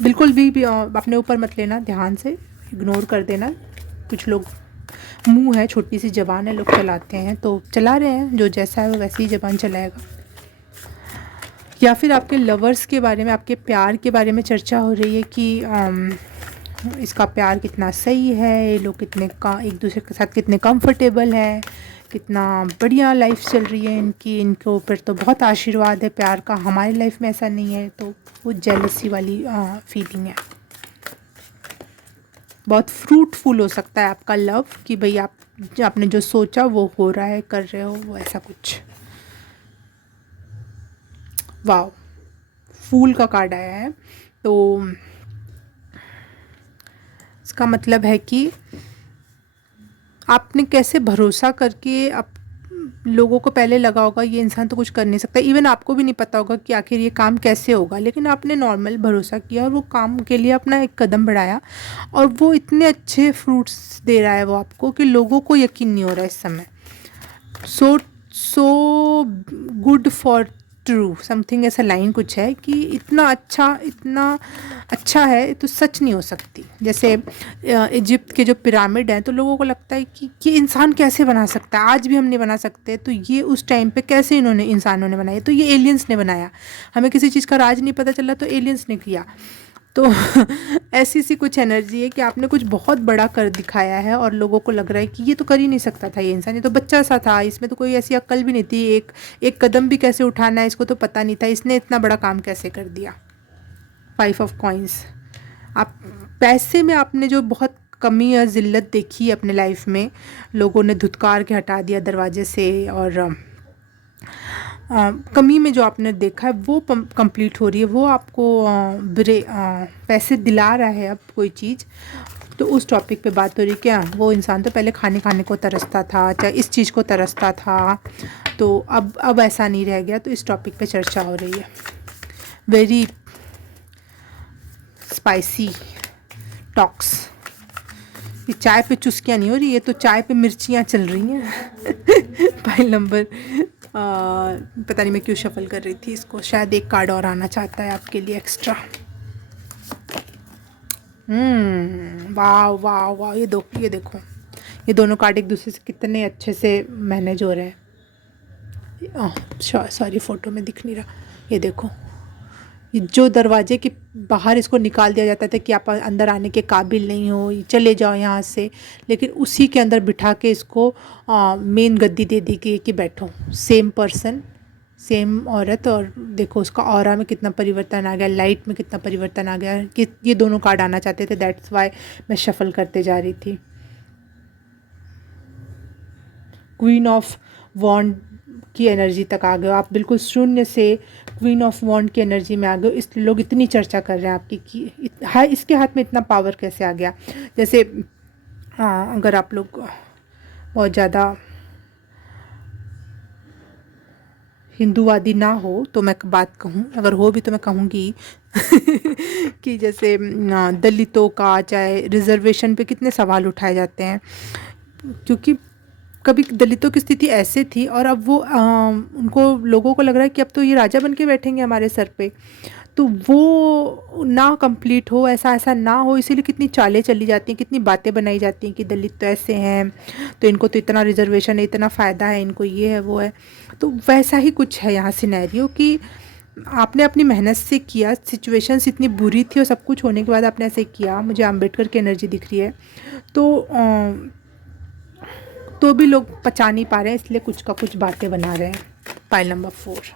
बिल्कुल भी अपने ऊपर मत लेना, ध्यान से इग्नोर कर देना। कुछ लोग मुंह है, छोटी सी ज़बान है, लोग चलाते हैं, तो चला रहे हैं, जो जैसा है वो वैसी ही ज़बान चलाएगा। या फिर आपके लवर्स के बारे में, आपके प्यार के बारे में चर्चा हो रही है कि इसका प्यार कितना सही है, ये लोग कितने एक दूसरे के साथ कितने कंफर्टेबल है, कितना बढ़िया लाइफ चल रही है इनकी, इनके ऊपर तो बहुत आशीर्वाद है प्यार का, हमारी लाइफ में ऐसा नहीं है। तो वो जेलसी वाली फीलिंग है। बहुत फ्रूटफुल हो सकता है आपका लव, कि भाई आपने जो सोचा वो हो रहा है, कर रहे हो वो, ऐसा कुछ। वाह, फूल का कार्ड आया है, तो इसका मतलब है कि आपने कैसे भरोसा करके लोगों को पहले लगा होगा ये इंसान तो कुछ कर नहीं सकता, इवन आपको भी नहीं पता होगा कि आखिर ये काम कैसे होगा, लेकिन आपने नॉर्मल भरोसा किया और वो काम के लिए अपना एक कदम बढ़ाया, और वो इतने अच्छे फ्रूट्स दे रहा है वो आपको कि लोगों को यकीन नहीं हो रहा है इस समय। So good for true something, ऐसा लाइन कुछ है कि इतना अच्छा है तो सच नहीं हो सकती। जैसे इजिप्ट के जो पिरामिड हैं, तो लोगों को लगता है कि ये इंसान कैसे बना सकता है, आज भी हम नहीं बना सकते, तो ये उस टाइम पे कैसे इंसानों ने बनाया, तो ये एलियंस ने बनाया। हमें किसी चीज़ का राज नहीं पता चला तो एलियंस ने किया। तो ऐसी सी कुछ एनर्जी है कि आपने कुछ बहुत बड़ा कर दिखाया है और लोगों को लग रहा है कि ये तो कर ही नहीं सकता था, ये इंसान, ये तो बच्चा सा था, इसमें तो कोई ऐसी अक्ल भी नहीं थी, एक कदम भी कैसे उठाना है इसको तो पता नहीं था, इसने इतना बड़ा काम कैसे कर दिया। 5 ऑफ कॉइंस। आप पैसे में आपने जो बहुत कमी या ज़िल्लत देखी अपने लाइफ में, लोगों ने धुतकार के हटा दिया दरवाजे से, और कमी में जो आपने देखा है वो कंप्लीट हो रही है, वो आपको पैसे दिला रहा है अब कोई चीज़। तो उस टॉपिक पे बात हो रही है। क्या वो इंसान तो पहले खाने को तरसता था, चाहे इस चीज़ को तरसता था, तो अब ऐसा नहीं रह गया, तो इस टॉपिक पे चर्चा हो रही है। Very spicy talks. ये चाय पे चुस्कियाँ नहीं हो रही है, तो चाय पे मिर्चियाँ चल रही हैं। फाइल नंबर पता नहीं मैं क्यों शफल कर रही थी इसको, शायद एक कार्ड और आना चाहता है आपके लिए एक्स्ट्रा। वाह वाह वाह, ये देखो, ये दोनों कार्ड एक दूसरे से कितने अच्छे से मैनेज हो रहे हैं। सॉरी फ़ोटो में दिख नहीं रहा। ये देखो, ये जो दरवाजे के बाहर इसको निकाल दिया जाता था कि आप अंदर आने के काबिल नहीं हो, चले जाओ यहाँ से, लेकिन उसी के अंदर बिठा के इसको मेन गद्दी दे दी गई कि बैठो। सेम पर्सन, सेम औरत, और देखो उसका ऑरा में कितना परिवर्तन आ गया, लाइट में कितना परिवर्तन आ गया कि ये दोनों कार्ड आना चाहते थे। दैट्स वाई मैं शफल करते जा रही थी। क्वीन ऑफ वॉन्ड की एनर्जी तक आ गए हो आप, बिल्कुल शून्य से क्वीन ऑफ वॉन्ड की एनर्जी में आ गए हो। इस लोग इतनी चर्चा कर रहे हैं आपकी कि इसके हाथ में इतना पावर कैसे आ गया। जैसे हाँ, अगर आप लोग बहुत ज़्यादा हिंदूवादी ना हो तो मैं बात कहूँ, अगर हो भी तो मैं कहूँगी कि जैसे दलितों का चाहे रिजर्वेशन पे कितने सवाल उठाए जाते हैं, क्योंकि कभी दलितों की स्थिति ऐसे थी और अब वो उनको लोगों को लग रहा है कि अब तो ये राजा बन के बैठेंगे हमारे सर पे, तो वो ना कंप्लीट हो, ऐसा ऐसा ना हो, इसीलिए कितनी चालें चली जाती हैं, कितनी बातें बनाई जाती हैं कि दलित तो ऐसे हैं, तो इनको तो इतना रिजर्वेशन है, इतना फ़ायदा है, इनको ये है वो है। तो वैसा ही कुछ है यहाँ सिनेरियो कि आपने अपनी मेहनत से किया, सिचुएशंस इतनी बुरी थी और सब कुछ होने के बाद आपने ऐसे किया। मुझे अम्बेडकर की एनर्जी दिख रही है, तो भी लोग पचा नहीं पा रहे हैं, इसलिए कुछ का कुछ बातें बना रहे हैं। Pile number 4,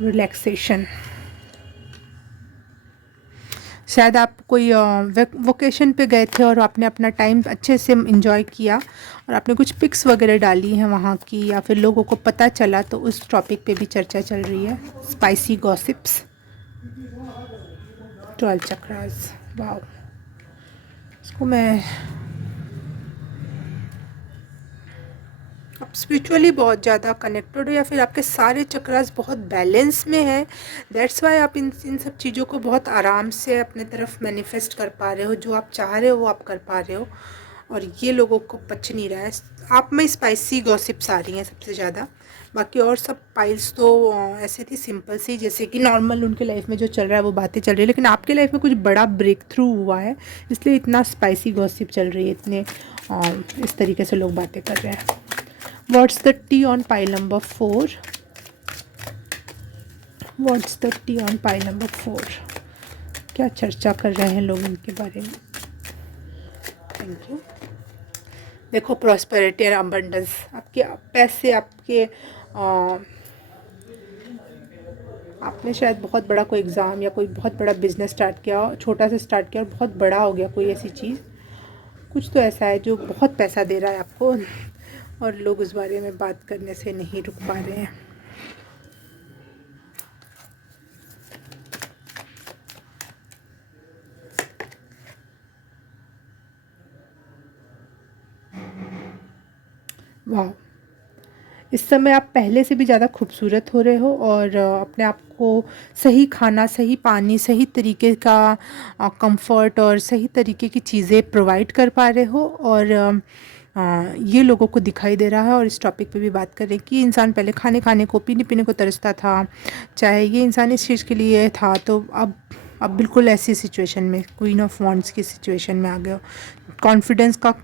relaxation. शायद आप कोई वोकेशन पे गए थे और आपने अपना टाइम अच्छे से एंजॉय किया और आपने कुछ पिक्स वगैरह डाली हैं वहाँ की, या फिर लोगों को पता चला, तो उस टॉपिक पे भी चर्चा चल रही है। Spicy gossips. 12 चक्रास, वाओ। इसको मैं, आप स्पिरिचुअली बहुत ज़्यादा कनेक्टेड हो या फिर आपके सारे चक्रास बहुत बैलेंस में है। दैट्स वाई आप इन सब चीज़ों को बहुत आराम से अपने तरफ मैनिफेस्ट कर पा रहे हो, जो आप चाह रहे हो वो आप कर पा रहे हो, और ये लोगों को पच नहीं रहा है। आप में स्पाइसी गॉसिप्स आ रही हैं सबसे ज़्यादा, बाकी और सब पाइल्स तो ऐसे थी सिंपल सी, जैसे कि नॉर्मल उनके लाइफ में जो चल रहा है वो बातें चल रही है, लेकिन आपके लाइफ में कुछ बड़ा ब्रेक थ्रू हुआ है, इसलिए इतना स्पाइसी गॉसिप चल रही है, इतने इस तरीके से लोग बातें कर रहे हैं। What's the tea on pile number 4? What's the tea on pile number 4? क्या चर्चा कर रहे हैं लोग इनके बारे में? Thank you. देखो, प्रॉस्पेरिटी एंड अबंडेंस, आपके पैसे, आपके आपने शायद बहुत बड़ा कोई एग्ज़ाम या कोई बहुत बड़ा बिजनेस स्टार्ट किया, छोटा से स्टार्ट किया और बहुत बड़ा हो गया कोई ऐसी चीज़, कुछ तो ऐसा है जो बहुत पैसा दे रहा है आपको, और लोग उस बारे में बात करने से नहीं रुक पा रहे हैं। वाह, इस समय आप पहले से भी ज़्यादा खूबसूरत हो रहे हो और अपने आप को सही खाना, सही पानी, सही तरीके का कंफर्ट और सही तरीके की चीज़ें प्रोवाइड कर पा रहे हो, और ये लोगों को दिखाई दे रहा है। और इस टॉपिक पे भी बात करें कि इंसान पहले खाने खाने को, पीने पीने को तरसता था, चाहे ये इंसान इस चीज़ के लिए था, तो अब बिल्कुल ऐसी सिचुएशन में, क्वीन ऑफ वॉन्ड्स की सिचुएशन में आ गए हो। कॉन्फिडेंस का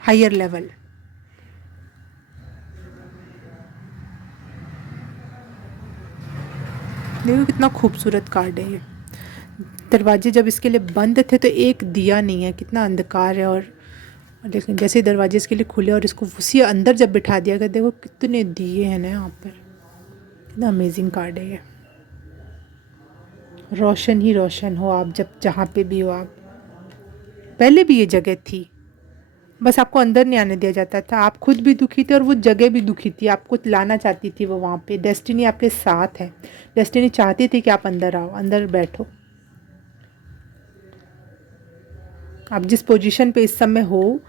हायर लेवल। देखो कितना खूबसूरत कार्ड है ये। दरवाजे जब इसके लिए बंद थे तो एक दिया नहीं है, कितना अंधकार है, और लेकिन जैसे ही दरवाजे इसके लिए खुले और इसको उसी अंदर जब बिठा दिया गया, देखो कितने दिए हैं ना यहाँ पर। कितना अमेजिंग कार्ड है ये। रोशन ही रोशन हो आप जब जहाँ पे भी हो आप। पहले भी ये जगह थी, बस आपको अंदर नहीं आने दिया जाता था, आप खुद भी दुखी थे और वो जगह भी दुखी थी, आपको लाना चाहती थी वो वहाँ पे। डेस्टिनी आपके साथ है, डेस्टिनी चाहती थी कि आप अंदर आओ, अंदर बैठो। आप जिस पोजीशन पे इस समय हो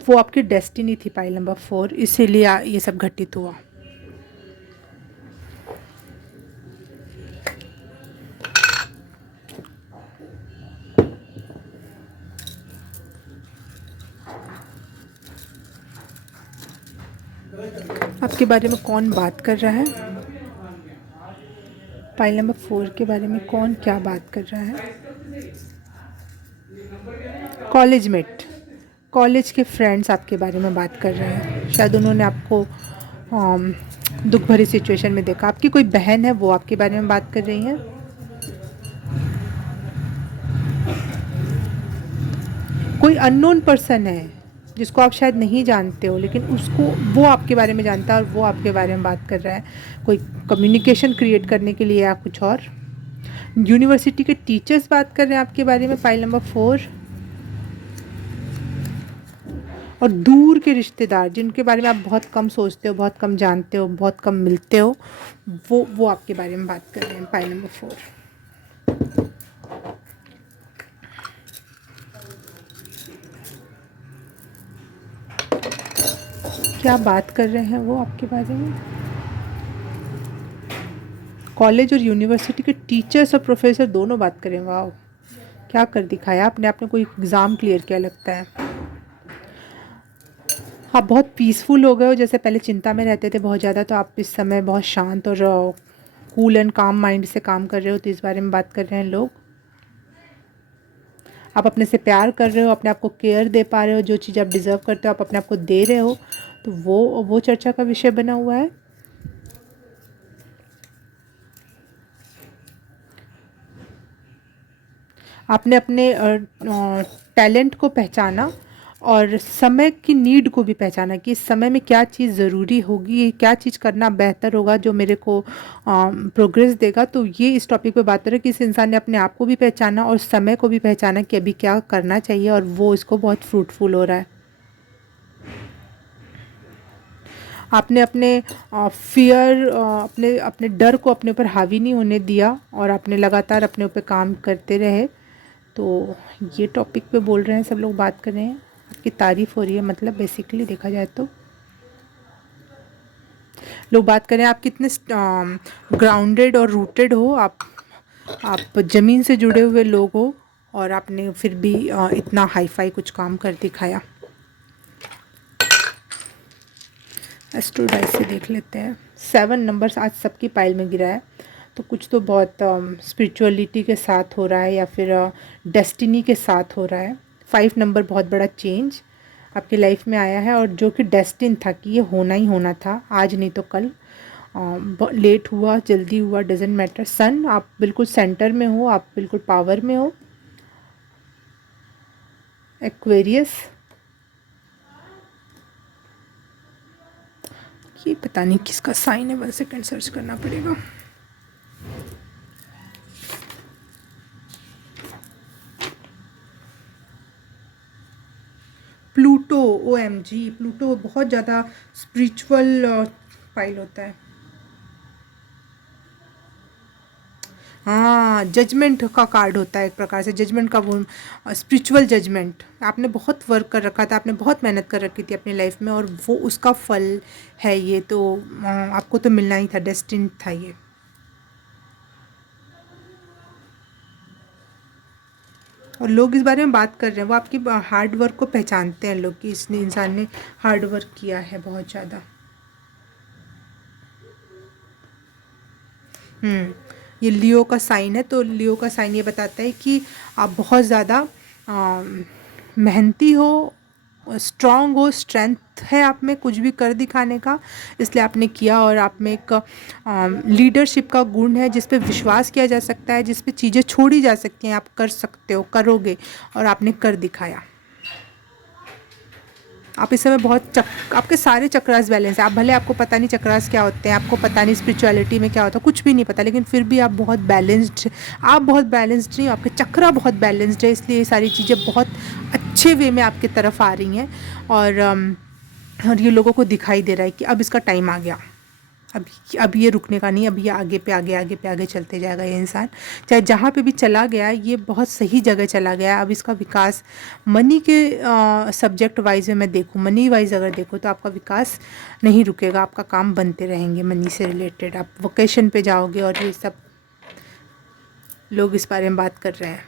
वो आपकी डेस्टिनी थी, पाइल नंबर 4, इसीलिए ये सब घटित हुआ। आपके बारे में कौन बात कर रहा है? पाइल नंबर 4 के बारे में कौन क्या बात कर रहा है? कॉलेज मेट, कॉलेज के फ्रेंड्स आपके बारे में बात कर रहे हैं। शायद उन्होंने आपको दुख भरी सिचुएशन में देखा। आपकी कोई बहन है, वो आपके बारे में बात कर रही है। कोई अननोन पर्सन है जिसको आप शायद नहीं जानते हो, लेकिन उसको वो आपके बारे में जानता है और वो आपके बारे में बात कर रहा है, कोई कम्युनिकेशन क्रिएट करने के लिए या कुछ और। यूनिवर्सिटी के टीचर्स बात कर रहे हैं आपके बारे में, पाइल नंबर 4। और दूर के रिश्तेदार जिनके बारे में आप बहुत कम सोचते हो, बहुत कम जानते हो, बहुत कम मिलते हो, वो आपके बारे में बात कर रहे हैं, पाइल नंबर 4। क्या बात कर रहे हैं वो आपके बारे में? कॉलेज और यूनिवर्सिटी के टीचर्स और प्रोफेसर दोनों बात करें। वाह, क्या कर दिखाया आपने कोई एग्ज़ाम क्लियर किया लगता है। आप बहुत पीसफुल हो गए हो, जैसे पहले चिंता में रहते थे बहुत ज़्यादा, तो आप इस समय बहुत शांत और कूल एंड काम माइंड से काम कर रहे हो। तो इस बारे में बात कर रहे हैं लोग। आप अपने से प्यार कर रहे हो, अपने आप को केयर दे पा रहे हो, जो चीज़ आप डिज़र्व करते हो आप अपने आप को दे रहे हो, तो वो चर्चा का विषय बना हुआ है। आपने अपने टैलेंट को पहचाना और समय की नीड को भी पहचाना कि इस समय में क्या चीज़ ज़रूरी होगी, क्या चीज़ करना बेहतर होगा जो मेरे को प्रोग्रेस देगा। तो ये इस टॉपिक पे बात हो रही है कि इस इंसान ने अपने आप को भी पहचाना और समय को भी पहचाना कि अभी क्या करना चाहिए, और वो इसको बहुत फ्रूटफुल हो रहा है। आपने अपने फियर, अपने अपने डर को अपने ऊपर हावी नहीं होने दिया और आपने लगातार अपने ऊपर काम करते रहे। तो ये टॉपिक पे बोल रहे हैं, सब लोग बात कर रहे हैं, आपकी तारीफ़ हो रही है। मतलब बेसिकली देखा जाए तो लोग बात कर रहे हैं आप कितने ग्राउंडेड और रूटेड हो, आप ज़मीन से जुड़े हुए लोग हो, और आपने फिर भी इतना हाई फाई कुछ काम कर दिखाया। एस्ट्रो डाइस से देख लेते हैं। 7 नंबर्स आज सबकी पाइल में गिरा है, तो कुछ तो बहुत स्पिरिचुअलिटी के साथ हो रहा है या फिर डेस्टिनी के साथ हो रहा है। 5 नंबर बहुत बड़ा चेंज आपकी लाइफ में आया है, और जो कि डेस्टिन था कि ये होना ही होना था, आज नहीं तो कल। लेट हुआ जल्दी हुआ डजेंट मैटर। सन, आप बिल्कुल सेंटर में हो, आप बिल्कुल पावर में हो। एक्वेरियस, ये पता नहीं किसका साइन है, 1 सेकेंड सर्च करना पड़ेगा। प्लूटो, OMG, प्लूटो बहुत ज़्यादा स्पिरिचुअल फाइल होता है। हाँ, जजमेंट का कार्ड होता है एक प्रकार से, जजमेंट का वो स्पिरिचुअल जजमेंट। आपने बहुत वर्क कर रखा था, आपने बहुत मेहनत कर रखी थी अपनी लाइफ में, और वो उसका फल है ये। तो आपको तो मिलना ही था, डेस्टिन था ये। और लोग इस बारे में बात कर रहे हैं, वो आपकी हार्ड वर्क को पहचानते हैं लोग कि इसने इंसान ने हार्ड वर्क किया है बहुत ज़्यादा। ये लियो का साइन है, तो लियो का साइन ये बताता है कि आप बहुत ज़्यादा मेहनती हो, स्ट्रॉन्ग हो, स्ट्रेंथ है आप में कुछ भी कर दिखाने का, इसलिए आपने किया। और आप में एक लीडरशिप का गुण है जिस पे विश्वास किया जा सकता है, जिस पे चीज़ें छोड़ी जा सकती हैं, आप कर सकते हो, करोगे, और आपने कर दिखाया। आप इस समय बहुत आपके सारे चक्रास बैलेंस है। आप भले आपको पता नहीं चक्रास क्या होते हैं, आपको पता नहीं स्पिरिचुअलिटी में क्या होता है, कुछ भी नहीं पता, लेकिन फिर भी आप बहुत बैलेंस्ड, आप बहुत बैलेंस्ड नहीं, आपके चक्रा बहुत बैलेंस्ड है, इसलिए ये सारी चीज़ें बहुत अच्छे वे में आपकी तरफ आ रही हैं। और ये लोगों को दिखाई दे रहा है कि अब इसका टाइम आ गया, अब ये रुकने का नहीं, अब ये आगे पे आगे आगे पे आगे चलते जाएगा ये इंसान। चाहे जहाँ पे भी चला गया ये बहुत सही जगह चला गया। अब इसका विकास मनी के सब्जेक्ट वाइज में मैं देखूँ, मनी वाइज अगर देखो तो आपका विकास नहीं रुकेगा, आपका काम बनते रहेंगे मनी से रिलेटेड। आप वोकेशन पे जाओगे, और ये सब लोग इस बारे में बात कर रहे हैं।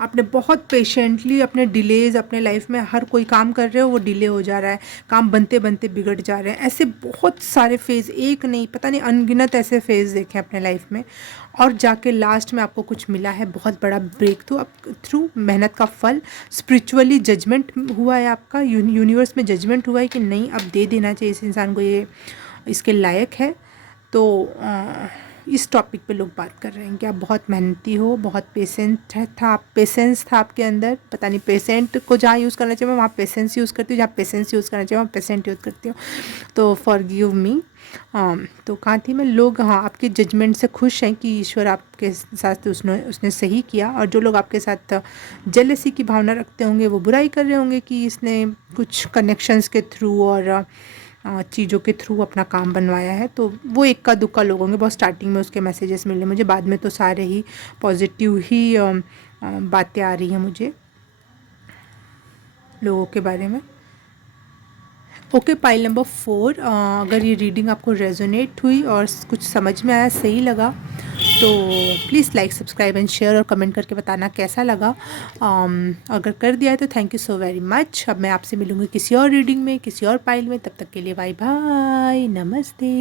आप आपने बहुत पेशेंटली अपने डिलेज अपने लाइफ में हर कोई काम कर रहे हो वो डिले हो जा रहा है, काम बनते बनते बिगड़ जा रहे हैं। ऐसे बहुत सारे फेज़, एक नहीं पता नहीं अनगिनत ऐसे फेज़ देखे अपने लाइफ में, और जाके लास्ट में आपको कुछ मिला है, बहुत बड़ा ब्रेक थ्रू मेहनत का फल। स्पिरिचुअली जजमेंट हुआ है आपका, यूनिवर्स में जजमेंट हुआ है कि नहीं अब दे देना चाहिए इस इंसान को, ये इसके लायक है। तो इस टॉपिक पे लोग बात कर रहे हैं कि आप बहुत मेहनती हो, बहुत पेशेंस था आपके अंदर। पता नहीं पेशेंट को जहाँ यूज़ करना चाहिए मैं वहाँ पेशेंस यूज़ करती हूँ, जहाँ पेशेंस यूज़ करना चाहिए वहाँ पेशेंट यूज़ करती हूँ। तो फॉरगिव मी। तो कहाँ थी मैं, लोग हाँ आपके जजमेंट से खुश हैं कि ईश्वर आपके साथ उसने सही किया, और जो लोग आपके साथ जेलसी की भावना रखते होंगे वो बुराई कर रहे होंगे कि इसने कुछ कनेक्शंस के थ्रू और चीज़ों के थ्रू अपना काम बनवाया है। तो वो इक्का दुक्का लोग होंगे, बहुत स्टार्टिंग में उसके मैसेजेस मिले मुझे, बाद में तो सारे ही पॉजिटिव ही बातें आ रही हैं मुझे लोगों के बारे में। ओके, पाइल नंबर 4, अगर ये रीडिंग आपको रेजोनेट हुई और कुछ समझ में आया, सही लगा, तो please like subscribe and share और कमेंट करके बताना कैसा लगा। अगर कर दिया है तो thank you so very much. अब मैं आपसे मिलूँगी किसी और रीडिंग में, किसी और पाइल में, तब तक के लिए बाय बाय, नमस्ते।